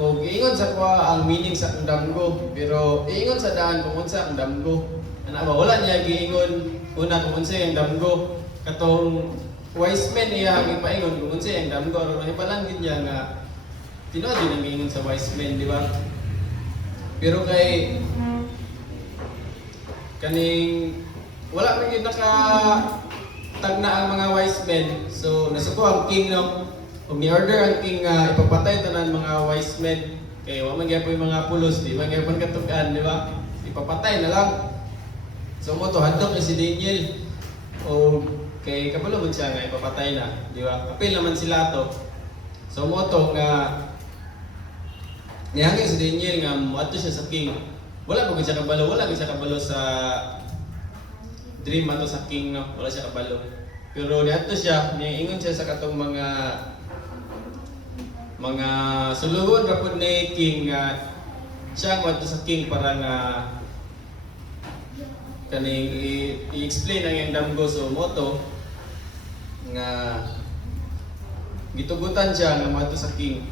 o giingon sa kuha ang meaning sa akong damgo pero iingon sa daan kung unsa ang damgo ana ba wala niya giingon una kung unsa ang damgo katong wise men niya gipaingon kung unsa ang damgo aron mahibalangin niya nga tinuod din ang giingon sa wise men, di ba? Pero kay kaning wala man gyud naka tagna ang mga wise men so nasuko ang king no ug ni-order ang king nga ipapatay tanan mga wise men kay wa man gyapon mga pulos di man gyapon katugan di ba ipapatay na lang so mo to hadlok ni si Daniel o kay kabalo man siya nga ipapatay na di ba apil naman sila to so mo to nga nihangin si Daniel nga moadto siya sa king wala mo siya kabalo sa dream ato sa king no wala siya kabalo pero niadto siya niingon siya sa katong mga suluhon ra pud ni king nga siya mo sa king para nga kaning i-explain ang iyang damgo so moto nga gitugutan siya nga mo sa king.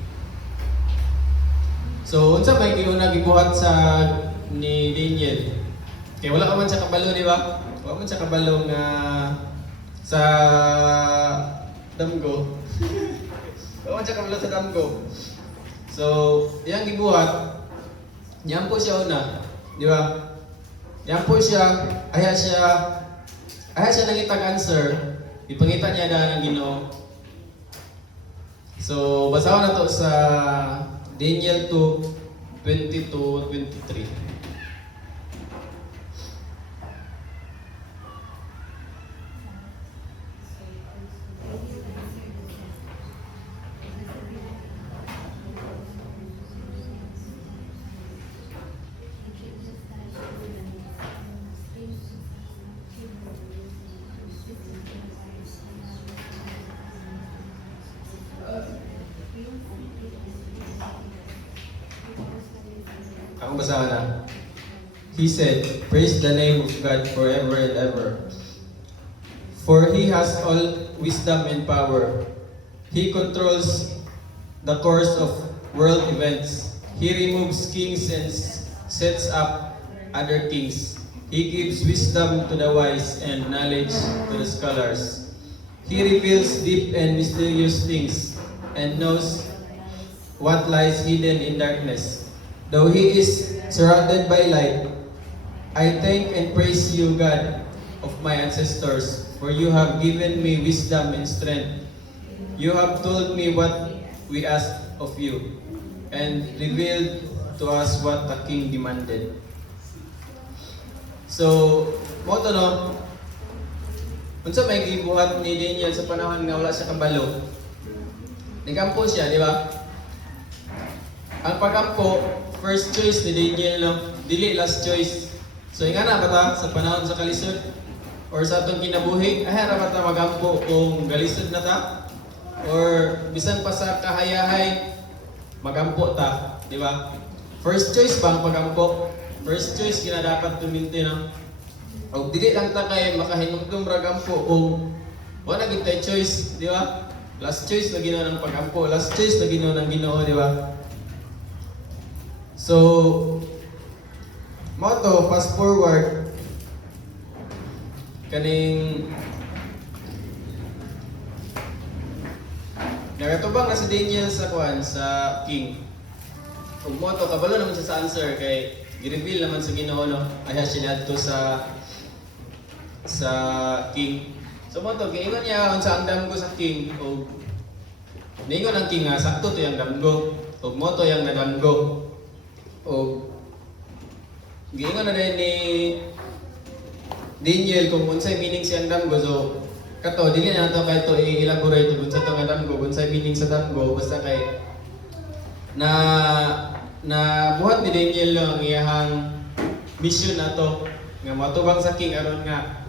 So unsa may giuna gibuhat sa ni Daniel? Kay wala ka man siya kabalo di ba? Wala man siya kabalo nga sa damgo. Wala siya kabalo sa damgo. So, iyang gibuhat, yan po siya una, di ba? Yan po siya, aya siya nangitag answer, ipangita niya dahil ang Ginoo. So, basahan na to sa Daniel 2:20-23. Ako basahan na. He said, "Praise the name of God forever and ever. For He has all wisdom and power. He controls the course of world events. He removes kings and sets up other kings. He gives wisdom to the wise and knowledge to the scholars. He reveals deep and mysterious things and knows what lies hidden in darkness. Though He is surrounded by light, I thank and praise you, God of my ancestors, for you have given me wisdom and strength You have told me what we asked of you, and revealed to us what the king demanded. So, mo to no, unsa may gibuhat ni Daniel sa panahon nga wala siya kabalo. Nagkampo siya, di ba? Ang pagkampo, first choice ni Daniel, no? Dili last choice. So, ingana ba ta sa panahon sa kalisod? Or sa atong kinabuhi, ay ra ba ta magampo kung galisod na ta? Or bisan pa sa kahayahay, magampo ta, di ba? First choice ba ang pagampo? First choice kina dapat tuminti, no? O dili lang ta kay makahinumdum ra gampo kung wala gid tay choice, di ba? Last choice na Ginoo ng pagampo, last choice na Ginoo ng Ginoo, di ba? So, motto, fast forward, kaning nagatubang na si Daniel sa kuan sa king. Ug motto, kabalo naman siya sa answer kay gi-reveal naman sa Ginoo, no? Aya siya adto sa king. So motto, giingon niya unsa ang damgo sa king ug ningon ang king nga sakto to yang damgo ug motto yang nadamgo. O giingon na din ni Daniel kung unsay meaning siyang damgo. So kato dili na nato kay to i-elaborate kung sa to nga damgo, kung unsay meaning sa damgo, basta kay na buhat ni Daniel ang iyang mission nato nga matubang sa king aron nga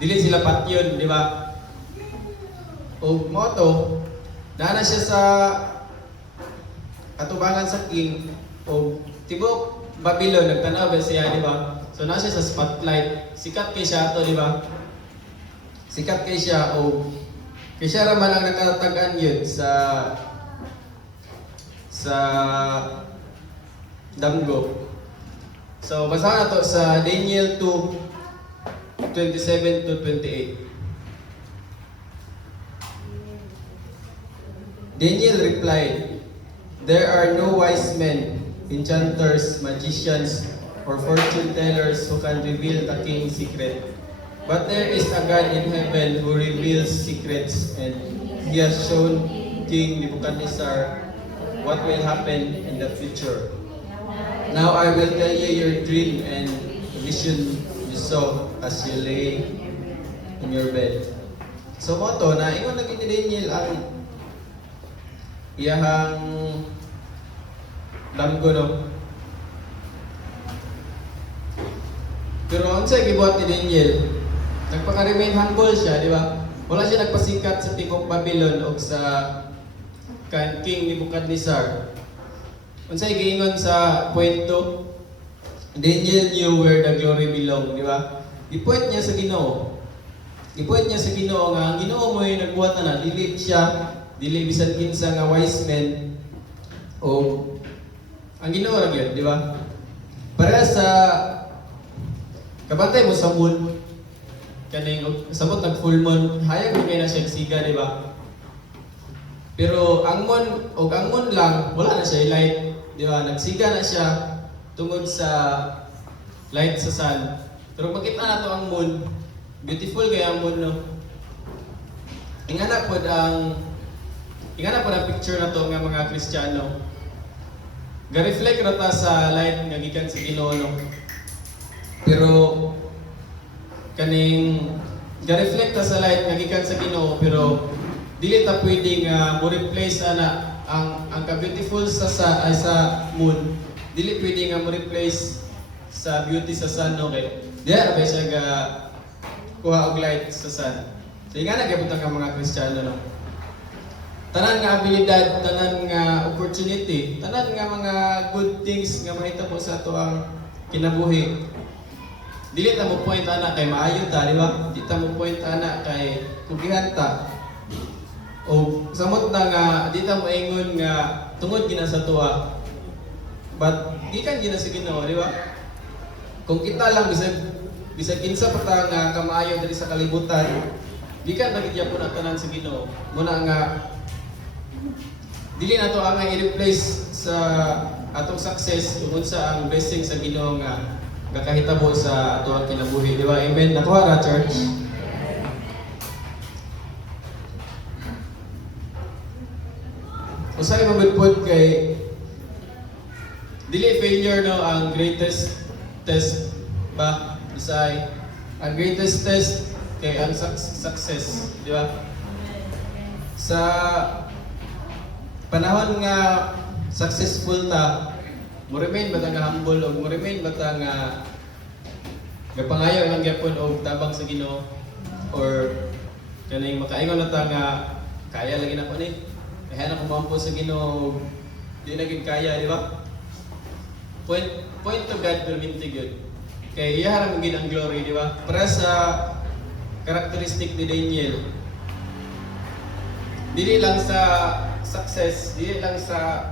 dili sila patyon, di ba? O motto na siya sa katubangan sa king o tibok Babylon, nagtanaw ba siya, di ba? So na siya sa spotlight, sikat kay siya to, di ba? Sikat kay siya o kay siya raman ang nakatagan yun sa damgo. So basahan na to sa Daniel 2:27 to 28. Daniel replied, "There are no wise men, enchanters, magicians, or fortune tellers who can reveal the king's secret. But there is a God in heaven who reveals secrets, and he has shown King Nebuchadnezzar what will happen in the future. Now I will tell you your dream and vision you saw as you lay in your bed." So moto na ingon lagi ni Daniel ang iyahang damgo, no? Pero unsay gibuhat ni Daniel? Nagpaka-remain humble siya, di ba? Wala siya nagpasikat sa tingog Babylon o sa King Nebuchadnezzar. Unsay giingon sa kwento? Daniel knew where the glory belonged, di ba? Gipuet niya sa Ginoo. Gipuet niya sa Ginoo nga ang Ginoo mo ay nagbuhat na dili siya, dili bisan kinsa nga wise men o ang Ginoo ra gyud, di ba? Para sa kabantay mo sa moon, kaning sabot nag full moon, hayag mo na siya siga, di ba? Pero ang moon lang, wala na siya light, di ba? Nagsiga na siya tungod sa light sa sun. Pero makita na to ang moon, beautiful kaya ang moon, no? Ingana pod ang picture na to nga mga Kristiyano. Ga-reflect ra ta sa light nga gikan sa Ginoo, no? Pero kaning ga-reflect ta sa light nga gikan sa Ginoo, pero dili ta pwedeng mo replace ana ang ka-beautiful sa moon. Dili pwedeng mo replace sa beauty sa sun, okay? Diya ba siya ga kuha og light sa sun. So ingana gyud ang mga Kristiyano, no? Tanan nga abilidad, tanan nga opportunity, tanan nga mga good things nga mahitabo sa ato ang kinabuhi. Dili ta mo point ana kay maayo ta, di ba? Di ta mo point ana kay kugihan ta. O samot na nga di ta mo ingon nga tungod gina sa tuwa. But gikan gina sa Ginoo, di ba? Kung kita lang bisag kinsa pa ta nga kamaayo diri sa kalibutan, gikan na gid gyapon ang tanan sa Ginoo. Muna nga dili na to ang i-replace sa atong success kung unsa ang blessing sa Ginoo nga gakahitabo sa ato ang kinabuhi, di ba? Amen. Nakuha ra, church. usay magudpod kay dili failure no ang greatest test ba usay ang greatest test kay ang success, di ba? Sa panahon nga successful ta, mo remain ba ta nga humble o mo remain ba ta nga gapangayo lang gyapon og tabang sa Ginoo or kaning makaingon na ta nga kaya lagi na ko ni. Kaya na kumampo sa Ginoo, di na gid kaya, di ba? Point to God perminti gyud. Kay iya ra gid ang glory, di ba? Para sa karakteristik ni Daniel, dili lang sa success, dili lang sa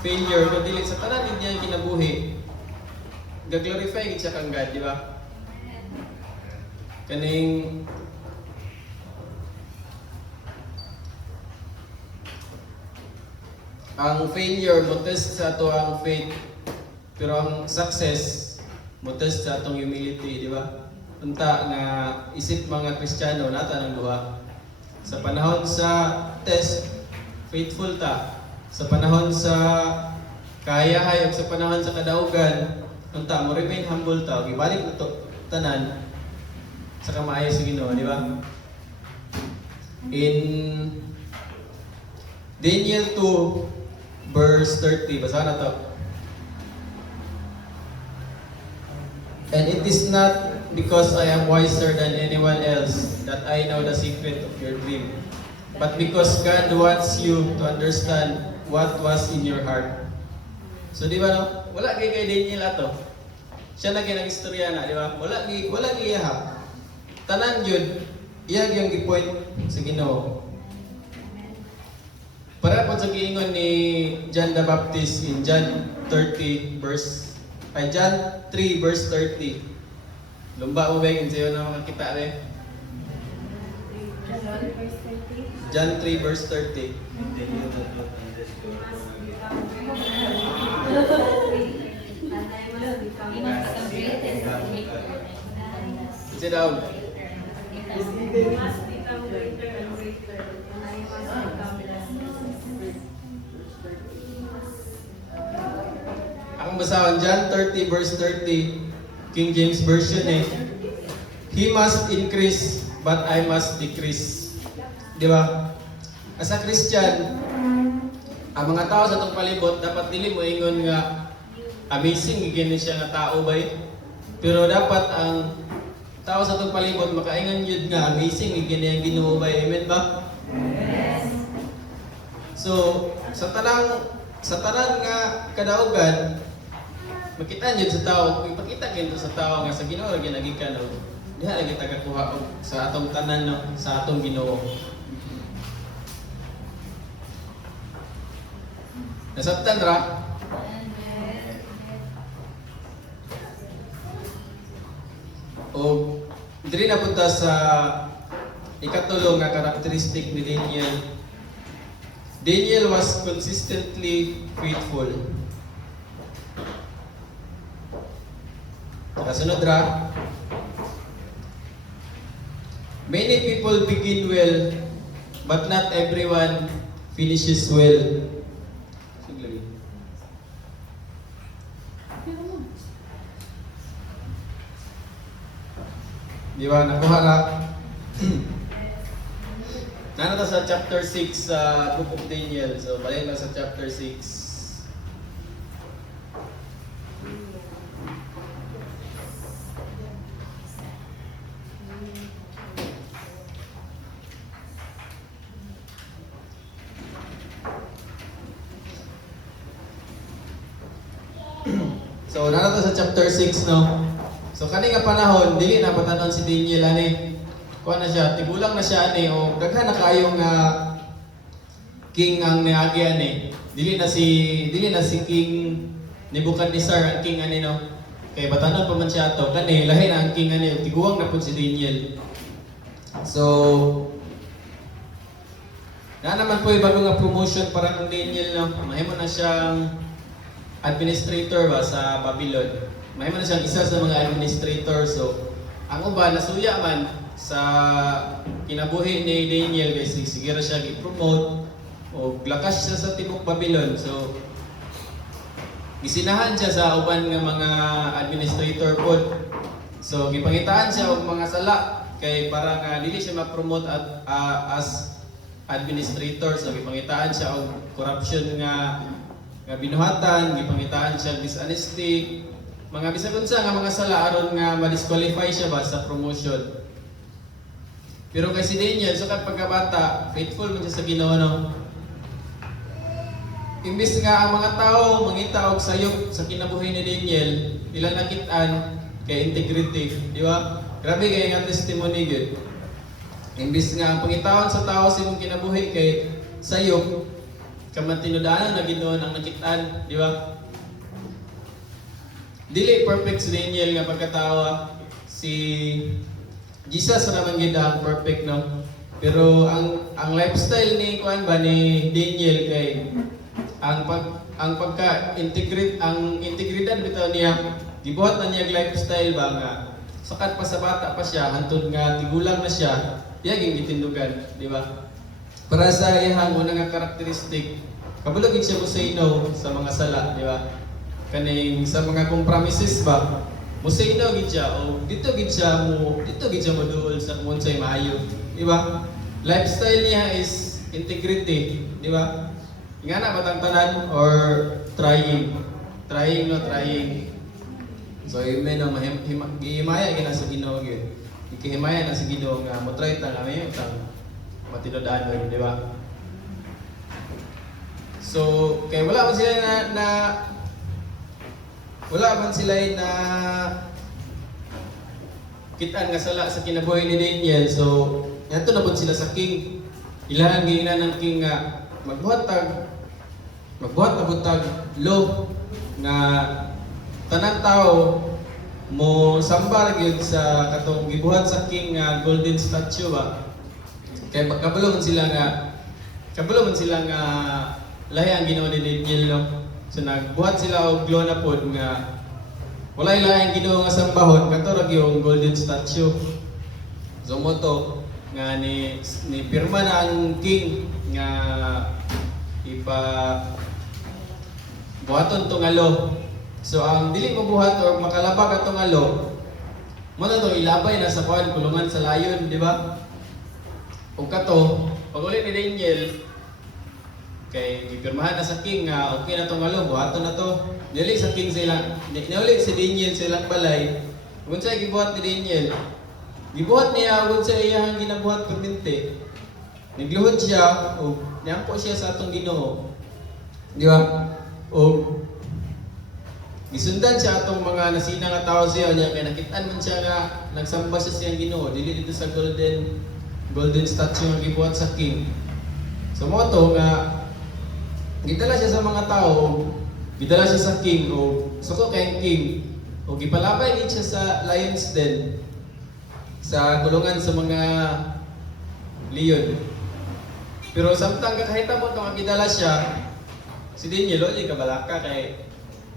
failure, no dili sa tanan gid niya kinabuhi. Ga-glorify gid siya kang God, di ba? Kaning ang failure mo test sa ato ang faith, pero ang success mo test sa atong humility, di ba? Unta nga isip mga Kristiyano nata nang duha. Sa panahon sa test, faithful ta. Sa panahon sa kayahay ug sa panahon sa kadaugan, unta mo remain humble ta. Gibalik mo to tanan sa kamaayo sa Ginoo, di ba? In Daniel 2 verse 30, basa na to. And it is not because I am wiser than anyone else that I know the secret of your dream, but because God wants you to understand what was in your heart. So di ba no? Wala kay Daniel ato. Siya na kinang istorya na, di ba? Wala giya. Tanan yun, iyag yung gipoint sa Ginoo. Para po sa giingon ni John the Baptist in John 3 verse 30. Lumba mo ba yung sa'yo na makakita rin? John 3 verse 30. Sit down. Ang basahan John 30 verse 30, King James Version He must increase, but I must decrease. Di ba? As a Christian, ang mga tao sa itong palibot, dapat dili mo ingon nga amazing gigin siya nga tao ba pero dapat ang tao sa itong palibot makaingon yun nga amazing gigin yung Ginoo ba? Amen ba? Yes. So, sa tanang nga kadaugan, makita niyo sa tao, ipakita niyo sa tao nga sa Ginoo ra ginagikan no. Diha lagi tagakuha sa atong tanan no, sa atong Ginoo. Nasabtan ra? O diri na punta sa ikatulong nga karakteristik ni Daniel. Daniel was consistently faithful. Kasunod ra. Many people begin well, but not everyone finishes well. Di ba? Nakuha na. Nana sa chapter 6 sa Book of Daniel. So, balik na sa chapter 6. So, nana sa chapter 6, no? So, kani nga panahon, dili na patanon si Daniel, ani. Kuha na siya, tigulang na siya, ani. O, daghan na kayong king ang niagi, ani. Dili na si King Nebuchadnezzar, ang king, ani, no? Kay batanon pa man siya to. Kani, lahi na ang king, ani. Tiguang na po si Daniel. So, na naman po yung bago nga promotion para kung Daniel, no? Mahimo na siyang administrator ba sa Babylon. May man siyang isa sa mga administrator. So, ang uban nasuya man sa kinabuhi ni Daniel kasi sige ra siya i-promote o lakas siya sa tibok Babylon. So gisinahan siya sa uban nga mga administrator pod. So gipangitaan siya og mga sala kay para nga dili siya ma-promote as administrator. So gipangitaan siya og corruption nga binuhatan, gipangitaan siya dishonesty, mga bisag unsa nga mga sala aron nga ma-disqualify siya ba sa promotion. Pero kay si Daniel, sukat pagkabata, faithful man siya sa Ginoo, no? Imbis nga ang mga tao mangita og sayop sa kinabuhi ni Daniel, ilang nakitaan kay integrity, di ba? Grabe kay nga testimony gyud. Imbis nga ang pangitawon sa tao sa imong kinabuhi kay sayop, kamantinudanan na Ginoo ang nakitaan, di ba? Dili perfect si Daniel nga pagkatao, si Jesus naman gid ang perfect, no? Pero ang lifestyle ni kuan ba ni Daniel kay ang integridad bitaw niya gibuhat na niya lifestyle ba nga sakat pa sa bata pa siya hantod nga tigulang na siya iya gitindugan, di ba? Para sa iyang una nga karakteristik kabalo gid siya musayno sa mga sala, di ba? Kaning sa mga compromises ba musayno gid siya o dito gid siya moduol sa kung unsay maayo, di ba? Lifestyle niya is integrity, di ba? Nga na batang-tanan or trying. Trying. So amen no gihimaya gina sa Ginoo gyud. Ikihimaya na sa Ginoo nga mo try ta nga mayo tang matinodanon, di ba? So kay wala man sila na kitaan nga sala sa kinabuhi ni Daniel. So yato na pud sila sa king. Ilahan giingnan ng king nga magbuhat na butag law nga tanang tao mo samba gyud sa katong gibuhat sa king nga golden statue ba. Kay kabalo man sila nga lahi ang Ginoo ni Daniel, no? So nagbuhat sila og law na pod nga walay lahi ang Ginoo nga sambahon kato ra yung golden statue. So moto nga ni pirma na ang king nga buhaton tong alo. So ang dili mo buhat or makalabag atong alo mo na to ilabay na sa kuan kulungan sa layon, di ba? Ug kato pag uli ni Daniel kay gipirmahan na sa king nga okay na tong alo, buhaton na to. Dili sa king sila, niuli si Daniel silang balay. Unsa gibuhat ni Daniel? Gibuhat niya unsa iyang ginabuhat permente. Nagluhod siya o niampo siya sa atong Ginoo. Di ba? O gisundan siya atong mga nasina nga tao siya niya kay nakitaan man siya nga nagsamba siya siyang Ginoo dili dito sa golden statue nga gibuhat sa king. So mo to nga gidala siya sa mga tao, gidala siya sa king o suko kay king o gipalabay gid siya sa lions den sa kulungan sa mga leon. Pero samtang kakahita mo itong gidala siya, si Daniel, wala kabalaka kay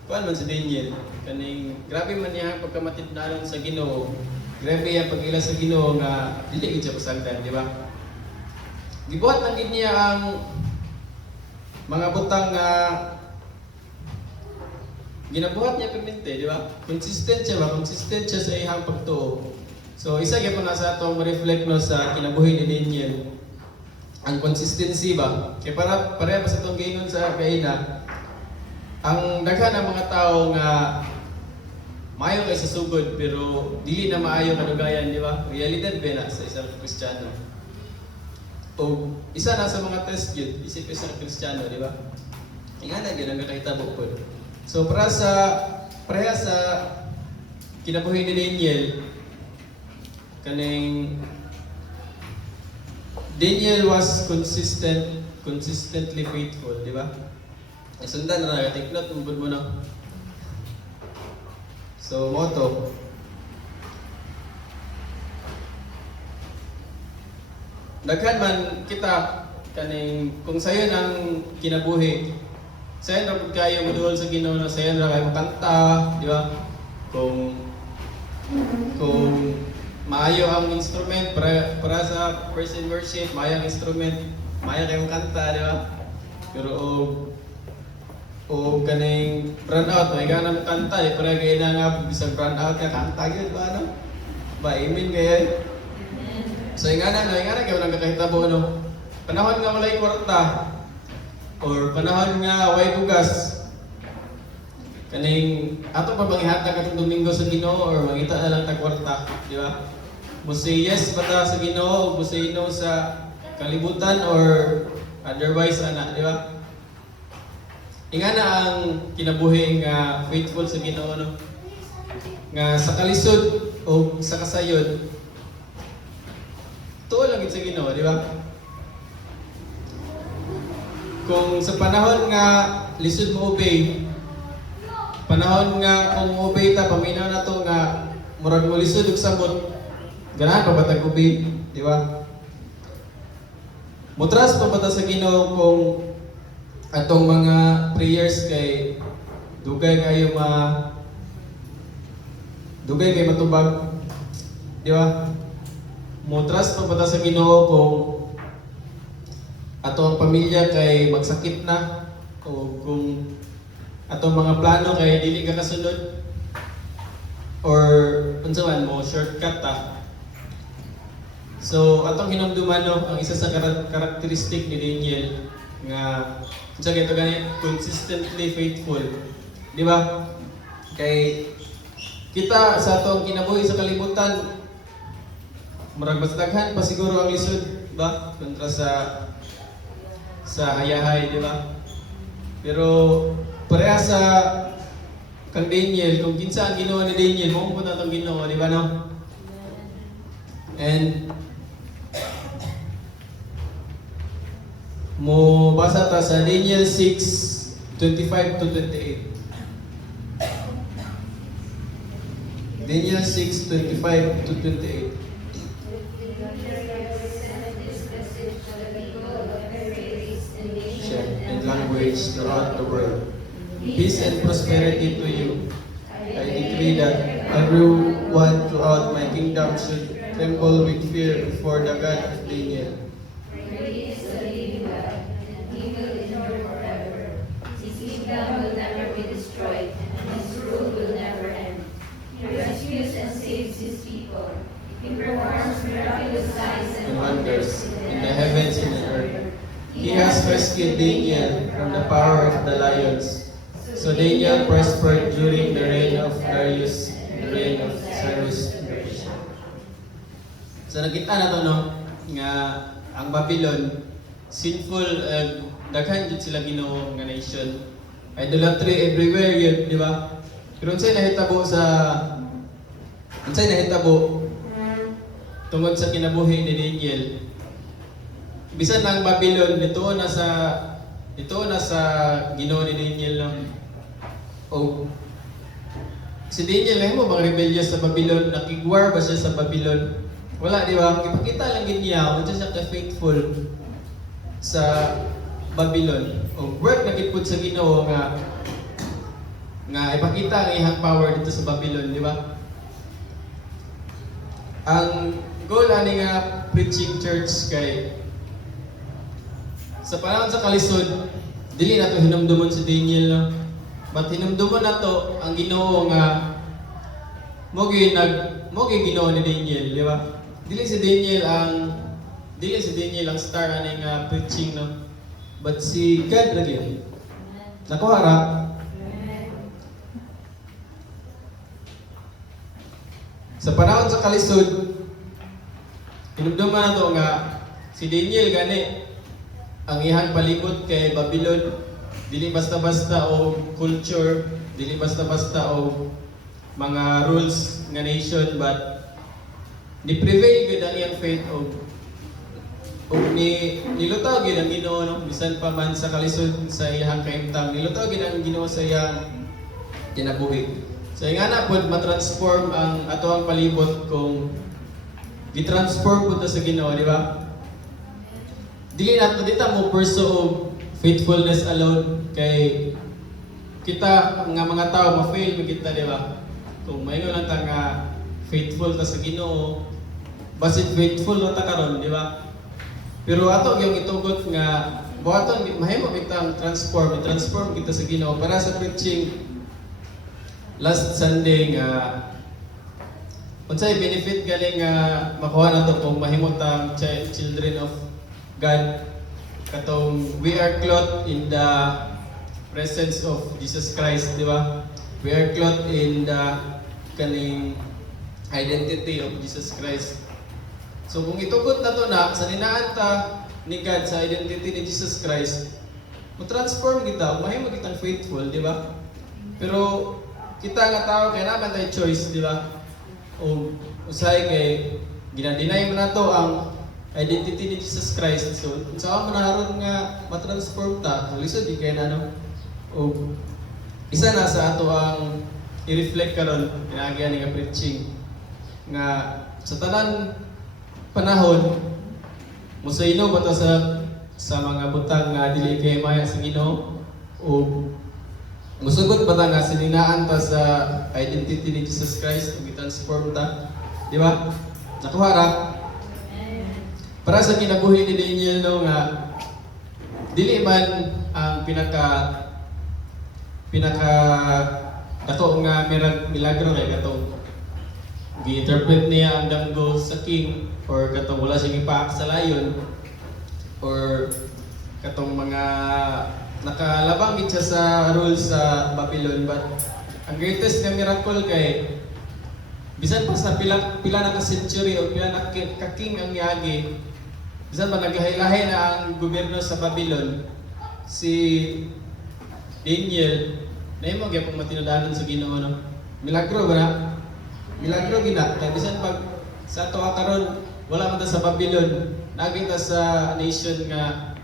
kuan man si Daniel. Kaning grabe man niya pagkamatid-nanon sa Ginoo. Grabe yung pag-ila sa Ginoo nga dili gid siya pasagdan, di ba? Gibuhat lang gid niya ang mga butang nga ginabuhat niya permente, di ba? Consistent siya sa iyang pagtuo. So isa gyud pa na sa atong ma-reflect no sa kinabuhi ni Daniel. Ang consistency ba? Kaya pareha pa sa itong gainon sa kaina, ang daghan ng mga tao nga maayo kay sa sugod pero dili na maayo kadugayan, di ba? Realidad ba na sa isang Kristiyano? O isa na sa mga test yun, isip isang Kristiyano, di ba? Ingana yun ang kakahitabo po. So pareha sa kinabuhi ni Daniel, kaning Daniel was consistently faithful, di ba? Sundan na take note mo na. So motto. Daghan man kita kaning kung sayon ang kinabuhi. Sayon ra pud kayo moduol sa Ginoo na sayon ra kayo kanta, di ba? Kung maayo ang instrument para sa praise and worship, maayo ang instrument, maayo kayong kanta, di ba? Pero o kaning brand out may ganang kanta di para kay na nga bisag brand out ka kanta gyud ba ano? Ba imin kay. So ingana kay nang kakahitabo no. Panahon nga walay kwarta or panahon nga way bugas. Kaning ato pa bang ihatag atong Domingo sa Ginoo or mangita na lang tag kwarta, di ba? Mo say yes ba ta sa Ginoo o mo say no sa kalibutan or otherwise ana, di ba? Ingana ang kinabuhi nga faithful sa Ginoo no. Nga sa kalisod o sa kasayod tuo lang gid sa Ginoo, di ba? Kung sa panahon nga lisod mo obey, panahon nga kung obey ta paminaw na to nga murag mo lisod ug sabot, ganahan pa batag obey, di ba? Mutras pa bata sa Ginoo kung atong mga prayers kay dugay kayo dugay kay matubag, di ba? Mutras pa bata sa Ginoo kung atong pamilya kay magsakit na o kung atong mga plano kay dili ka kasunod or unsa man mo shortcut ta. So atong hinumduman no, ang isa sa karakteristik ni Daniel nga unsa kay to gani consistently faithful. Di ba? Kay kita sa atong kinabuhi sa kalibutan murag mas daghan pa siguro ang lisod ba kontra sa hayahay, di ba? Pero pareha sa kang Daniel, kung kinsa ang ginawa ni Daniel, mo po na itong ginawa, di ba no? And mo basa ta sa Daniel 6:25 to 28. Daniel 6:25 to 28. And language throughout the world. Peace and prosperity to you. I decree that everyone throughout my kingdom should tremble with fear before the God of Daniel. He is the living God, and He will endure forever. His kingdom will never be destroyed, and His rule will never end. He rescues and saves His people. He performs miraculous signs And and wonders in the heavens and the earth. He has rescued Daniel from the power of the lions. So Daniel prospered during the reign of Darius and the reign of Cyrus and Persia. So nakita na to no, nga ang Babylon, sinful, daghan jud sila Ginoo nga nation. Idolatry everywhere yun, di ba? Pero unsay nahitabo tungod sa kinabuhi ni Daniel. Bisan ang Babylon dito na sa Ginoo ni Daniel lang. O si Daniel ay mo bang rebellious sa Babylon? Nakigwar ba siya sa Babylon? Wala, di ba? Ipakita lang gid niya kung siya ka-faithful sa Babylon. O work na gid pud sa Ginoo nga ipakita ang iyang power dito sa Babylon, di ba? Ang goal ani nga preaching church kay sa panahon sa kalisod, dili na to hinumdumon si Daniel no. But hinumdumon na to ang Ginoo nga mo gyud Ginoo ni Daniel, di ba? Dili si Daniel ang star ani nga preaching no. But si God lagi. Nakuha ra. Sa panahon sa kalisod, hinumduman na to nga si Daniel gani ang iyang palibot kay Babylon, dili basta-basta o culture, dili basta-basta o mga rules nga nation, but ni-prevail gud ang iyang faith o nilutaw gid ang Ginoo no, bisan pa man sa kalisod sa iyang kaimtang, nilutaw gid ang Ginoo sa iyang kinabuhi. So ingana pod matransform ang ato ang palibot kung gi-transform pud ta sa Ginoo, di ba? Dili nato dita mo pursue faithfulness alone kay kita nga mga tao ma-fail mi kita, di ba? Kung mayo lang ta nga faithful ta sa Ginoo, basit faithful ra ta karon, di ba? Pero ato yung itugot nga buhaton mahimo bitang transform kita sa Ginoo para sa preaching last Sunday nga unsay benefit galing nga makuha nato kung mahimo tang children of God katong we are clothed in the presence of Jesus Christ, di ba? We are clothed in the kaning identity of Jesus Christ. So kung itugot na to na sa ninaan ta ni God sa identity ni Jesus Christ, mo-transform kita, mahimo kitang faithful, di ba? Pero kita nga tao kay naman tayo choice, di ba? O usay kay ginadinay mo na to ang identity ni Jesus Christ. So sa mo naharon nga ma-transform ta, so lisod di kay ano. O isa na sa ato ang i-reflect karon pinaagyan nga preaching nga sa tanan panahon musayno ba ta sa mga butang nga dili kay maya sa Ginoo o musugot ba ta nga sininaan ta sa identity ni Jesus Christ ug i-transform ta, di ba? Nakuha ra para sa kinabuhi ni Daniel no nga dili man ang pinaka dato nga milagro kay katong gi-interpret niya ang damgo sa king or katong wala siya gipaak sa layon or katong mga nakalabang gid siya sa rules sa Babylon, but ang greatest nga miracle kay bisan pa sa pila na ka century o pila na ka king ang yagi, bisan pa naghahilahi na ang gobyerno sa Babylon, si Daniel nahimo gyapon matinudanon sa Ginoo no. Milagro ba na? Milagro gina kay bisan pag sa ato karon wala man ta sa Babylon, nagita sa nation nga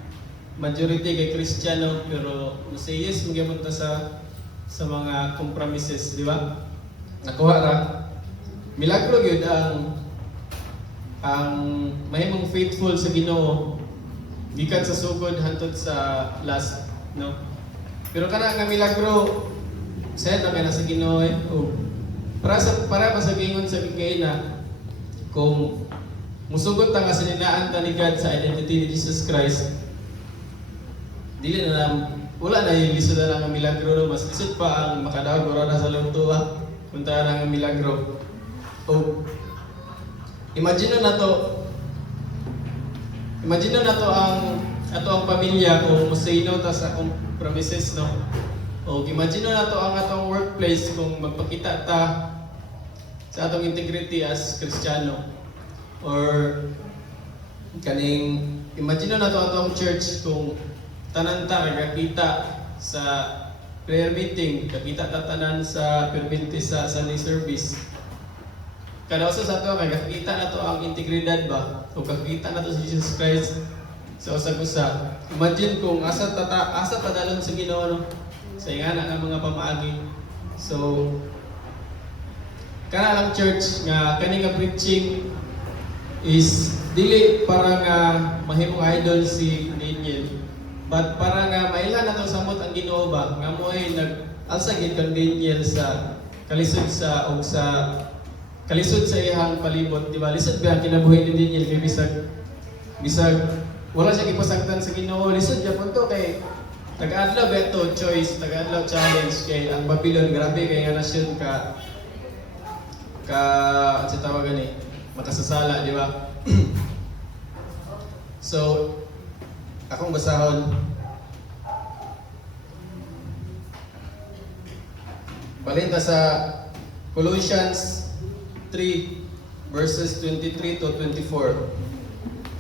majority kay Kristiyano pero say yes magyapon ta sa mga compromises, di ba? Nakuha ra. Milagro gyud ang mahimong faithful sa Ginoo gikan sa sugod hantod sa last, no? Pero kana nga milagro sa na sa Ginoo o para pa sa gingon sa gigayna kung musugot ta nga sininaan ta ni God sa identity ni Jesus Christ, dili na wala na yung lisod na nga milagro no, mas lisod pa ang makadawag ora na sa lungtuwa kunta na nga milagro. O imagine na to ang ato ang pamilya kung musayno ta sa akong promises, no? O imagine na to ang atong workplace kung magpakita ta sa atong integrity as Kristiyano, or kaning imagine na to atong church kung tanan ta kakita sa prayer meeting, kakita ta tanan sa perminti sa Sunday service. Kada usa sa ato kay kakita na to ang integridad ba o kakita na to si Jesus Christ sa usag-usa. Imagine kung asa padalon sa Ginoo no, sa ingana nga mga pamaagi. So kana lang church nga kani nga preaching is dili para nga mahimong idol si Daniel, but para nga mailan nato samot ang Ginoo ba nga mo'y nag-alsa gid kang Daniel sa kalisod sa kalisod sa ihang palibot, di ba? Lisod ba ang kinabuhi ni Daniel kay bisag wala siya gipasagdan sa Ginoo, lisod gyapon to kay taga-adlaw beto choice, taga-adlaw challenge kay ang Babylon grabe kay nga nasyon ka sa tawagan ni makasasala, di ba? So akong basahon balinta sa Colossians 3 verses 23 to 24.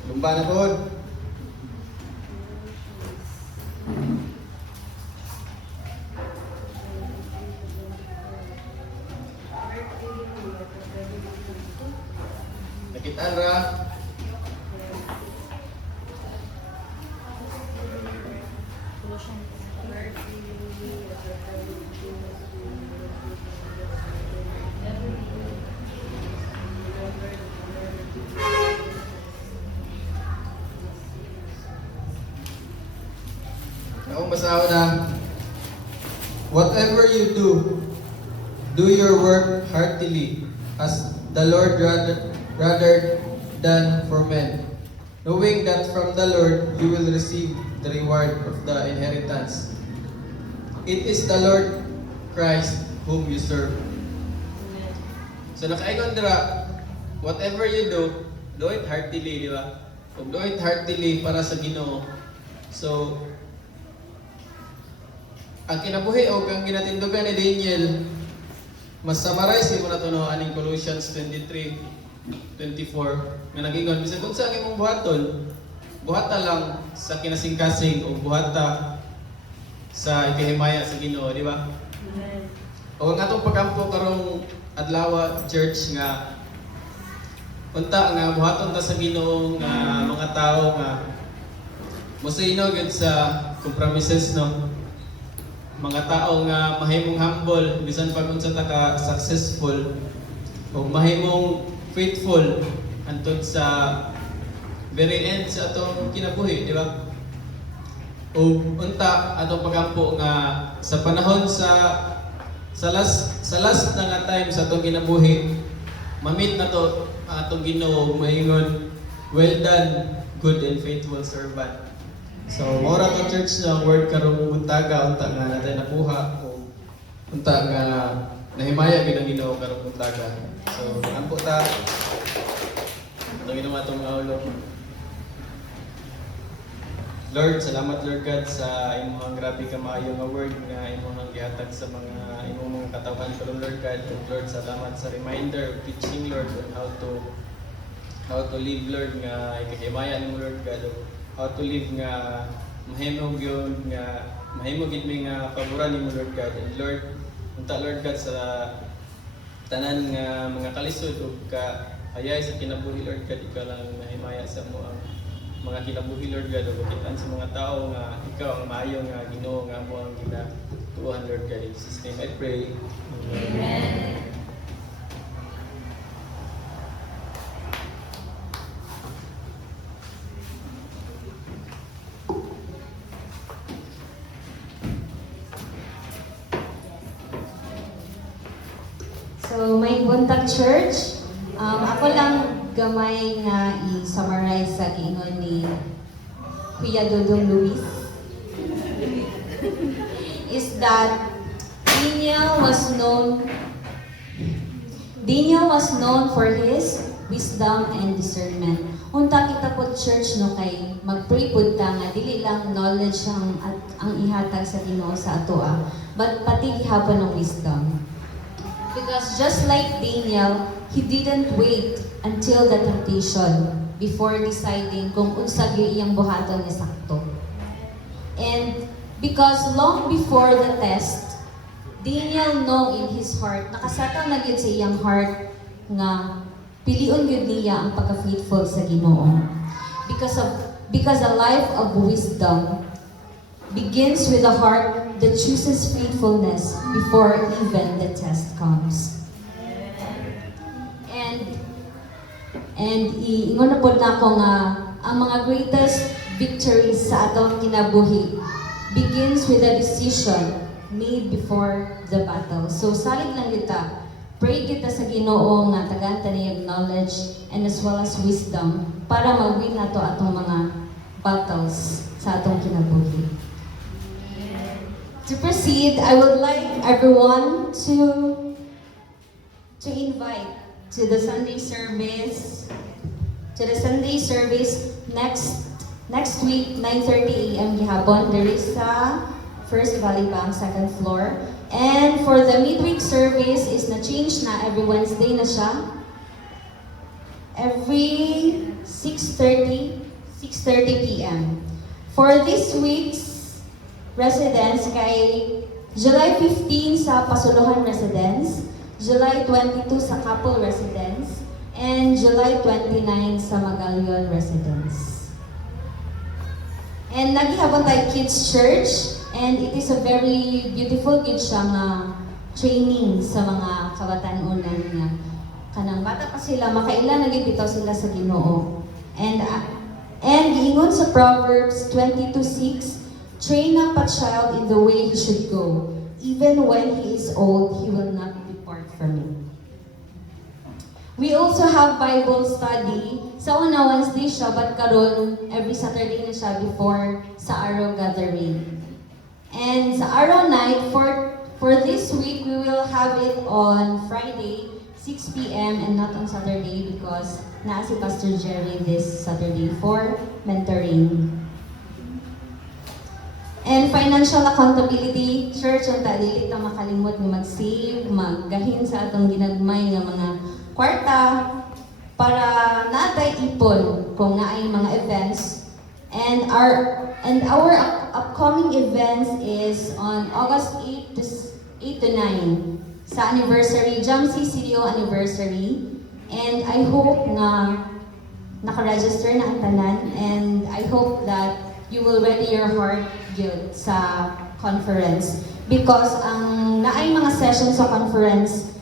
Lumba na pod. Nakitaan ra. Akong basaho na, whatever you do your work heartily, as the Lord rather than for men, knowing that from the Lord you will receive the reward of the inheritance. It is the Lord Christ whom you serve. So nakaingon dira, whatever you do it heartily, di ba? Kung do it heartily para sa Ginoo. So, ang kinabuhi o kang ginatindugan ni Daniel, mas summarize mo na ito no, aning Colossians 23:24 nga nag-ingon, bisag kung sa imong buhaton, buhata lang sa kinasingkasing o buhata sa ikahimaya sa Ginoo, di ba? O nga itong pagkampo karong adlaw church nga unta nga buhaton ta sa Ginoo nga mga tao nga mosino gid sa compromises no, mga tao nga mahimong humble bisan pag unsa ta ka successful o mahimong faithful antud sa very end sa atong kinabuhi, di ba? O unta atong pagampo nga sa panahon sa last na nga time sa atong kinabuhi, mamit na to atong Ginoo moingon, well done, good and faithful servant. So, mora to church na word karong buntaga unta nga natin nabuha o unta nga nahimaya gid ang Ginoo karong buntaga. So, ampo ta itong Ginoo atong aulo. Lord, salamat Lord God sa imong grabe ka maayo nga word nga imong gihatag sa mga imong katawan ko Lord God. And Lord, salamat sa reminder teaching Lord on how to live Lord nga ikahimaya nimo Lord God. How to live nga mahimog yun nga mahimog gid mi nga paboran nimo Lord God. And Lord, unta Lord God sa tanan nga mga kalisod ug ka hayay sa kinabuhi Lord God, ikaw lang mahimaya sa mo ang mga kinabuhi Lord God, ug kitaan sa mga tao nga ikaw ang maayo nga Ginoo nga mo ang ginatuohan Lord God. In Jesus' name I pray. Amen. So, may buntag church. Ako lang gamay nga i-summarize sa giingon ni Kuya Dodong Luis is that Daniel was known for his wisdom and discernment. Unta kita po church no kay mag-pray pud ta nga dili lang knowledge ang ihatag sa Ginoo sa atoa, but pati gihapon ng wisdom. Because just like Daniel, he didn't wait until the temptation before deciding kung unsa gyud iyang buhaton nga sakto. And because long before the test, Daniel know in his heart, nakasataw na gyud sa iyang heart nga pilion gyud niya ang pagka-faithful sa Ginoo. Because a life of wisdom begins with a heart that chooses faithfulness before even the test comes. And iingon na po na ako nga ang mga greatest victories sa atong kinabuhi begins with a decision made before the battle. So salig lang kita, pray kita sa Ginoo nga tagantad niyang knowledge and as well as wisdom para mag-win nato atong mga battles sa atong kinabuhi. To proceed, I would like everyone to invite to the Sunday service next week 9:30 a.m. gihapon there is sa First Valley Bank second floor. And for the midweek service is na change na every Wednesday na siya. Every 6:30 p.m. For this week's residence kay July 15 sa Pasuluhan Residence, July 22 sa Couple Residence, and July 29 sa Magalion Residence. And nagihapon tayo Kids Church, and it is a very beautiful gid siya nga training sa mga kabatan-unan nga. Kanang bata pa sila, makaila na gid bitaw sila sa Ginoo. And giingon sa Proverbs 22:6, train up a child in the way he should go. Even when he is old, he will not depart from it. We also have Bible study sa una Wednesday siya, but karon every Saturday na siya before sa Arrow Gathering. And sa Arrow Night, for this week, we will have it on Friday, 6 p.m. and not on Saturday because naa si Pastor Jerry this Saturday for mentoring. And financial accountability, church, unta dili ta makalimot nga mag-save, maggahin sa atong ginagmay nga mga kwarta para naatay ipon kung naay mga events. And our upcoming events is on August 8 to 9 sa anniversary, Jamsi CDO anniversary. And I hope na naka-register na ang tanan, and I hope that you will ready your heart yun sa conference. Because ang naay mga sessions sa conference,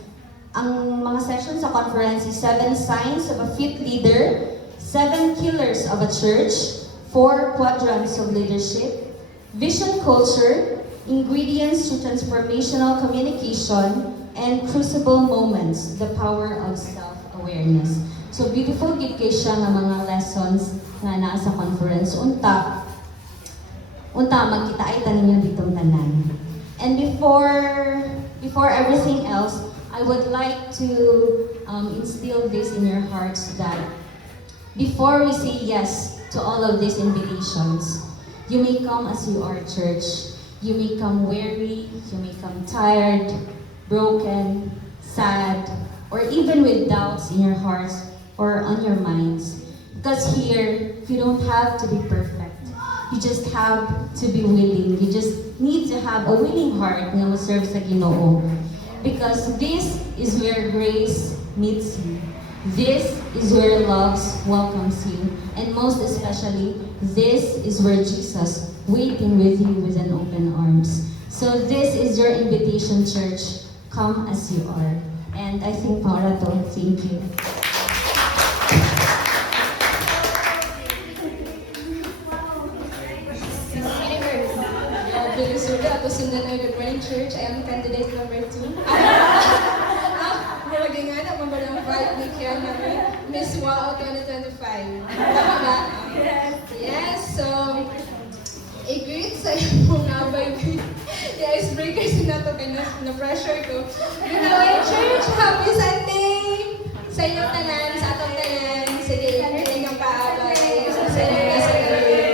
ang mga sessions sa conference is 7 signs of a fit leader, 7 killers of a church, 4 quadrants of leadership, vision culture, ingredients to transformational communication, and crucible moments, the power of self-awareness. So beautiful gid kay siya nga mga lessons nga naa sa conference. Unta magkita ay taninyo ditong tanan. And before everything else, I would like to instill this in your hearts that before we say yes to all of these invitations, you may come as you are, church. You may come weary, you may come tired, broken, sad, or even with doubts in your hearts or on your minds. Because here, you don't have to be perfect. You just have to be willing. You just need to have a willing heart na ma-serve sa Ginoo. Because this is where grace meets you. This is where love welcomes you. And most especially, this is where Jesus waiting with you with an open arms. So this is your invitation, church. Come as you are. And I think para to. Thank you. Good morning, church. I am candidate number 2. Malagay nga na, mabalang vibe ni Kian namin, Miss Wow 2025. Tama ba? Yes, so, i-greet sa iyo nga ba yung icebreakers na ito, kaya na-pressure ko. Good morning, church. Happy Sunday! Sa inyong tanan, sa atong tanan. Sige, hindi kang paabay. Sa inyo na sa gawin.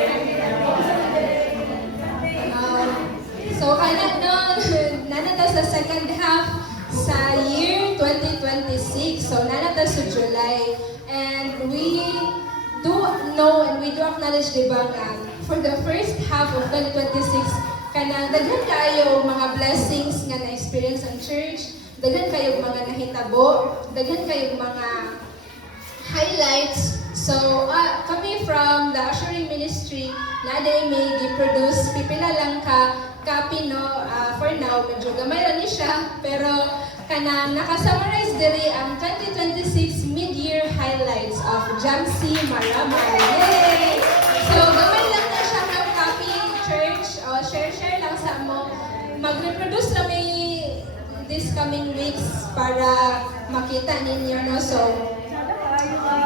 So, kana nun, nanata sa second half sa year 2026. So, nanata sa July. And we do know and we do acknowledge, diba nga, for the first half of 2026, kana daghan kayo mga blessings nga na-experience ang church, daghan kayo mga nahitabo, daghan kayo mga highlights. So, kami from the Ushering Ministry, naday may gi-produce, pipila lang copy, no, for now, medyo gamay lang ni siya, pero kanang nakasummarize diri ang 2026 mid-year highlights of Jamsi Maramar. Yay! So, gamay lang na siya ng copy, church, o share lang sa mo. Mag-reproduce lang may this coming weeks para makita ninyo, no? So,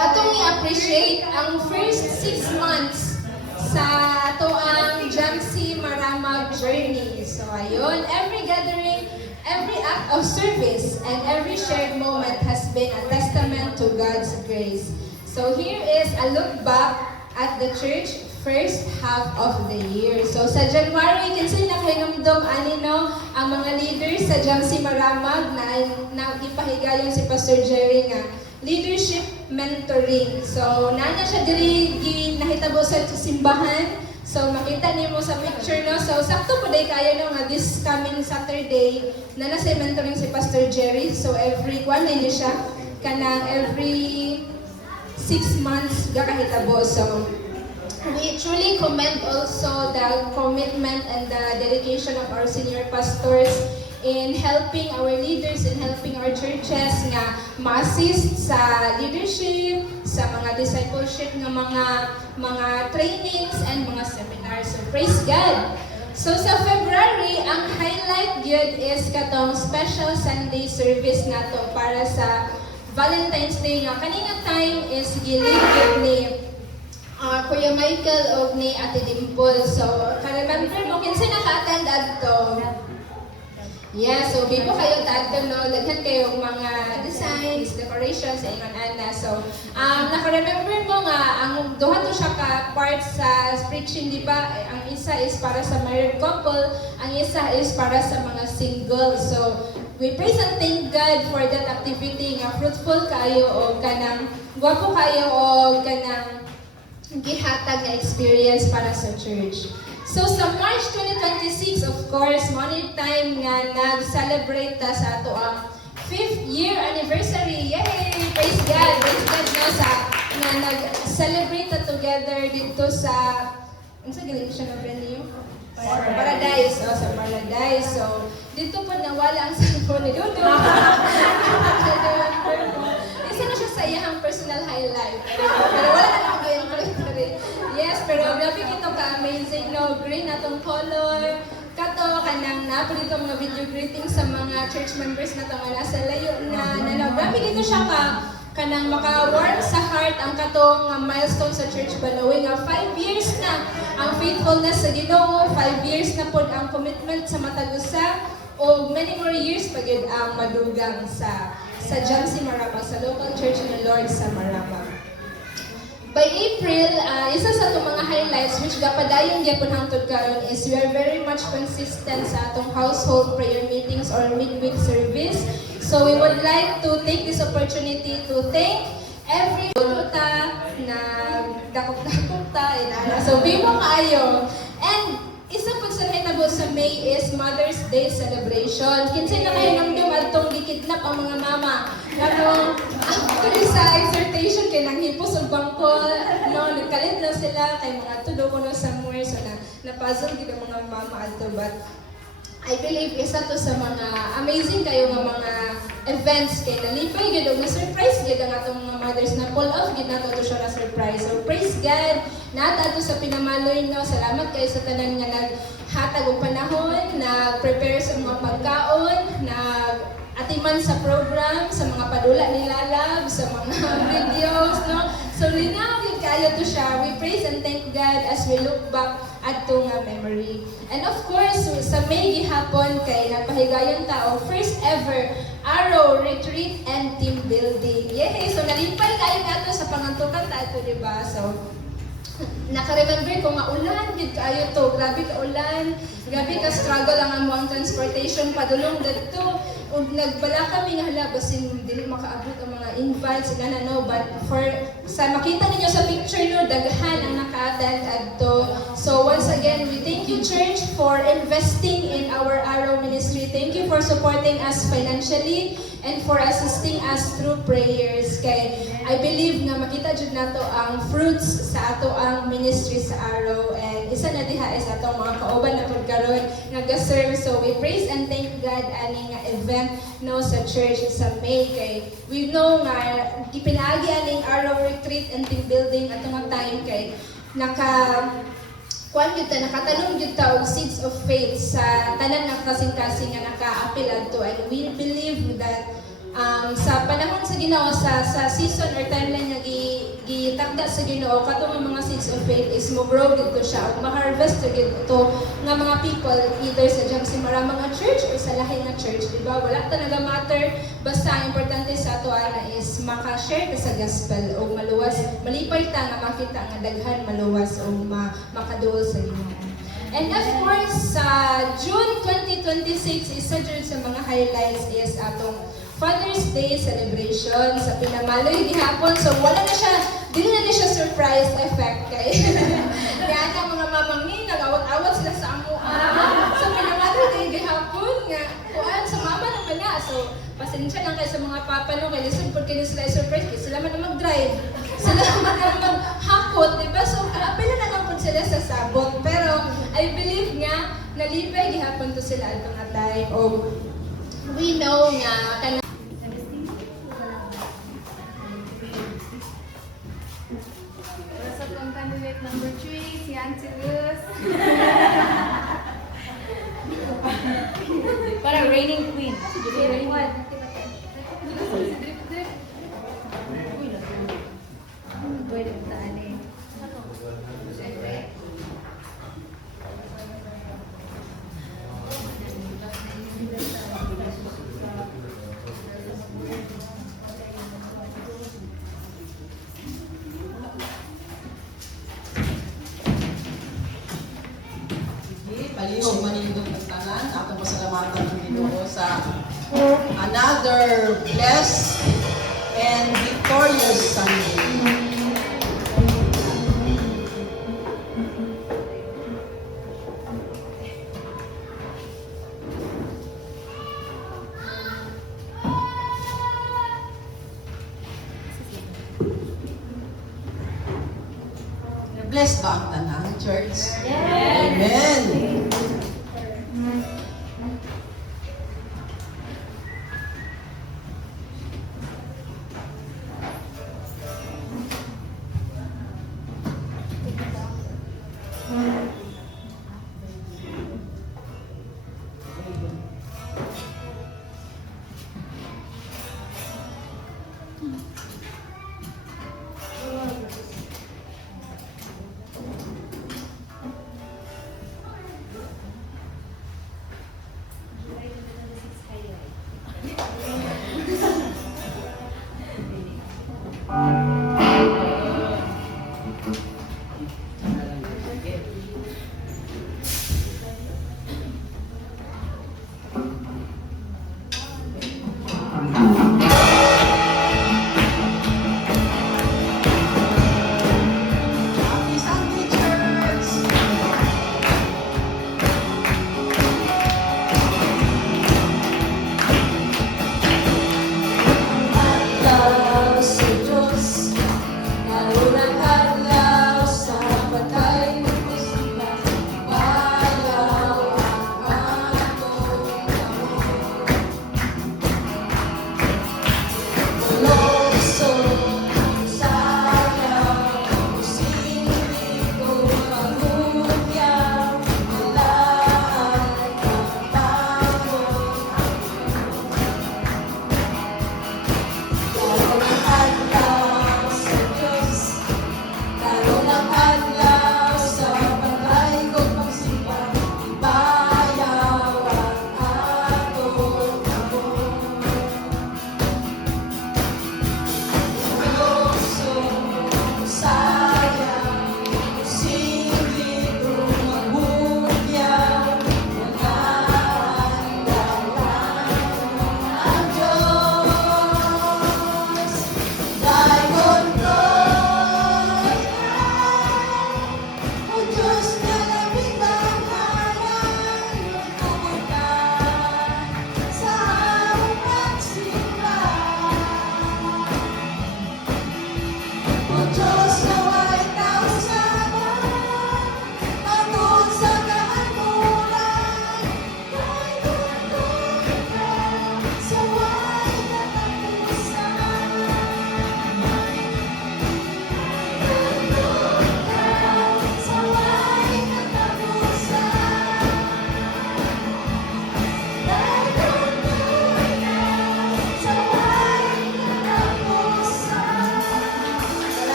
atong i-appreciate ang first 6 months sa ato ang Jamsi Maramag journey. So ayun, every gathering, every act of service, and every shared moment has been a testament to God's grace. So here is a look back at the church first half of the year. So sa January, kinsay nakahinumdom ani no ang mga leaders sa Jamsi Maramag na ipahigayon si Pastor Jerry nga leadership mentoring. So, nana siya diri nahitabo sa simbahan. So, makita niyo mo sa picture, no? So, sakto po day kayo, no? Nga this coming Saturday, nana sa mentoring si Pastor Jerry. So, every niya siya. Kanang every 6 months gakahitabo. So, we truly commend also the commitment and the dedication of our senior pastors in helping our leaders and helping our churches nga ma-assist sa leadership, sa mga discipleship nga mga trainings and mga seminars. So praise God. So sa February, ang highlight gyud is katong special Sunday service nato para sa Valentine's Day nga. Kaninga time is giligid ni Kuya Michael o ni Ate Dimple. So, ka-remember mo, kinsa naka-attend adto? Yeah, so bipo kayo tagto, no? Daghan kayo mga designs, decorations, sa ingon ana. So, naka-remember mo nga, ang duha to siya ka part sa preaching, di ba? Ang isa is para sa married couple, ang isa is para sa mga single. So, we praise and thank God for that activity nga fruitful kayo o kanang gwapo kayo o kanang gihatag na experience para sa church. So sa March 2026, of course, money time nga nag-celebrate ta sa ato ang 5th year anniversary. Yay! Praise God! Praise God na sa nga nag-celebrate ta together dito sa ano sa galing siya na venue? Paradise. Oh, sa Paradise. So, dito po nawala ang cellphone ni Dodo. Isa na siya sa iyang personal highlight. Pero wala na ako kayong commentary. Yes, pero grabe kito ka-amazing, no? Green na tong color. Kato, kanang napo dito mga video greetings sa mga church members na tong nasa layo na grabe dito siya kanang maka-warm sa heart ang katong milestone sa church Balawi nga 5 years na ang faithfulness sa Ginoo, 5 years na pod ang commitment sa matag usa o many more years pa gyud ang madugang sa Jamsi Marabang, sa local church ni Lord sa Marabang. By April, isa sa itong mga highlights which gapadayon gyapon hangtod karon is we are very much consistent sa atong household prayer meetings or midweek service. So we would like to take this opportunity to thank every ta na dakop-dakop ta inana. So bimo kaayo. And isa po sa hinabo sa May is Mother's Day celebration. Kinsay na kayo namdum adtong gikidnap ang mga mama. Ganong actually sa exhortation kay nang hipos og bangkol, no, nagkalit na sila kay mga tulo ko no somewhere so na puzzle gid ang mga mama adto, but I believe isa to sa mga amazing kayo nga mga events kay nalipay gid og na-surprise gid ang atong mga mothers na pull off gid nato to siya na surprise. So praise God nata ato sa pinamaloy, no. Salamat kayo sa tanan nga naghatag og panahon, nag-prepare sa mga pagkaon, atiman sa program, sa mga padula ni Lalab, sa mga videos, no. So linaw gid kayo to siya. We praise and thank God as we look back adto nga memory. And of course, sa May gihapon kay napahigayon ta og first ever Arrow Retreat and Team Building. Yay! So nalipay kayo nato sa pangantukan ta ato, di ba? So naka-remember ko nga ulan gid kaayo to. Grabe ka ulan, grabe ka struggle ang among transportation padulong dadto. Ug nagbala kami nga hala basin dili makaabot ang mga invites na no, but for sa makita ninyo sa picture no, daghan ang naka-attend adto. So once again, we thank you church for investing in our Arrow ministry. Thank you for supporting us financially and for assisting us through prayers. Kay I believe nga makita jud nato ang fruits sa ato ang ministry sa Arrow, and isa na diha is atong mga kauban na pagkaroon nga ga-serve. So we praise and thank God ani nga event no sa church sa May. Kay we know nga gipinaagi aning Arrow Retreat and Team Building atong nga time kay nakatanong gyud ta og seeds of faith sa tanan nga kasing-kasing nga naka-apil adto, and we believe that sa panahon sa Ginoo, sa season or timeline nga gitakda sa Ginoo, katong mga seeds of faith is mo-grow dito siya ug ma-harvest dito nga mga people either sa Jamsi Marabang nga church or sa lahi nga church, di ba? Wala talaga matter, basta ang importante sa ato ana is maka-share ta sa gospel o maluwas, malipay ta nga makita nga daghan maluwas o makaduol sa Ginoo. And of course, sa June 2026, isa dyan sa mga highlights is atong Father's Day celebration sa pinamaloy gihapon. So wala na siya, dili na siya surprise effect kay kaya nga mga mamang ni nagawat-awat sila sa amuha sa pinamaloy day gihapon nga kuan sa mama naman na. So pasensya lang kayo sa mga papa no, kay listen pud kini sila surprise kay sila man na mag-drive, sila man na maghakot, diba? So apila na lang pud sila sa sabot, pero I believe nga nalipay gihapon to sila adtong nga time. O we know nga candidate number 3, si Auntie Luz. Para reigning queen. Si Drip Drip. nindot ang tanan. Atong pasalamatan ang Ginoo sa another blessed and victorious Sunday. Blessed ba ang tanan, church? Yes. Amen.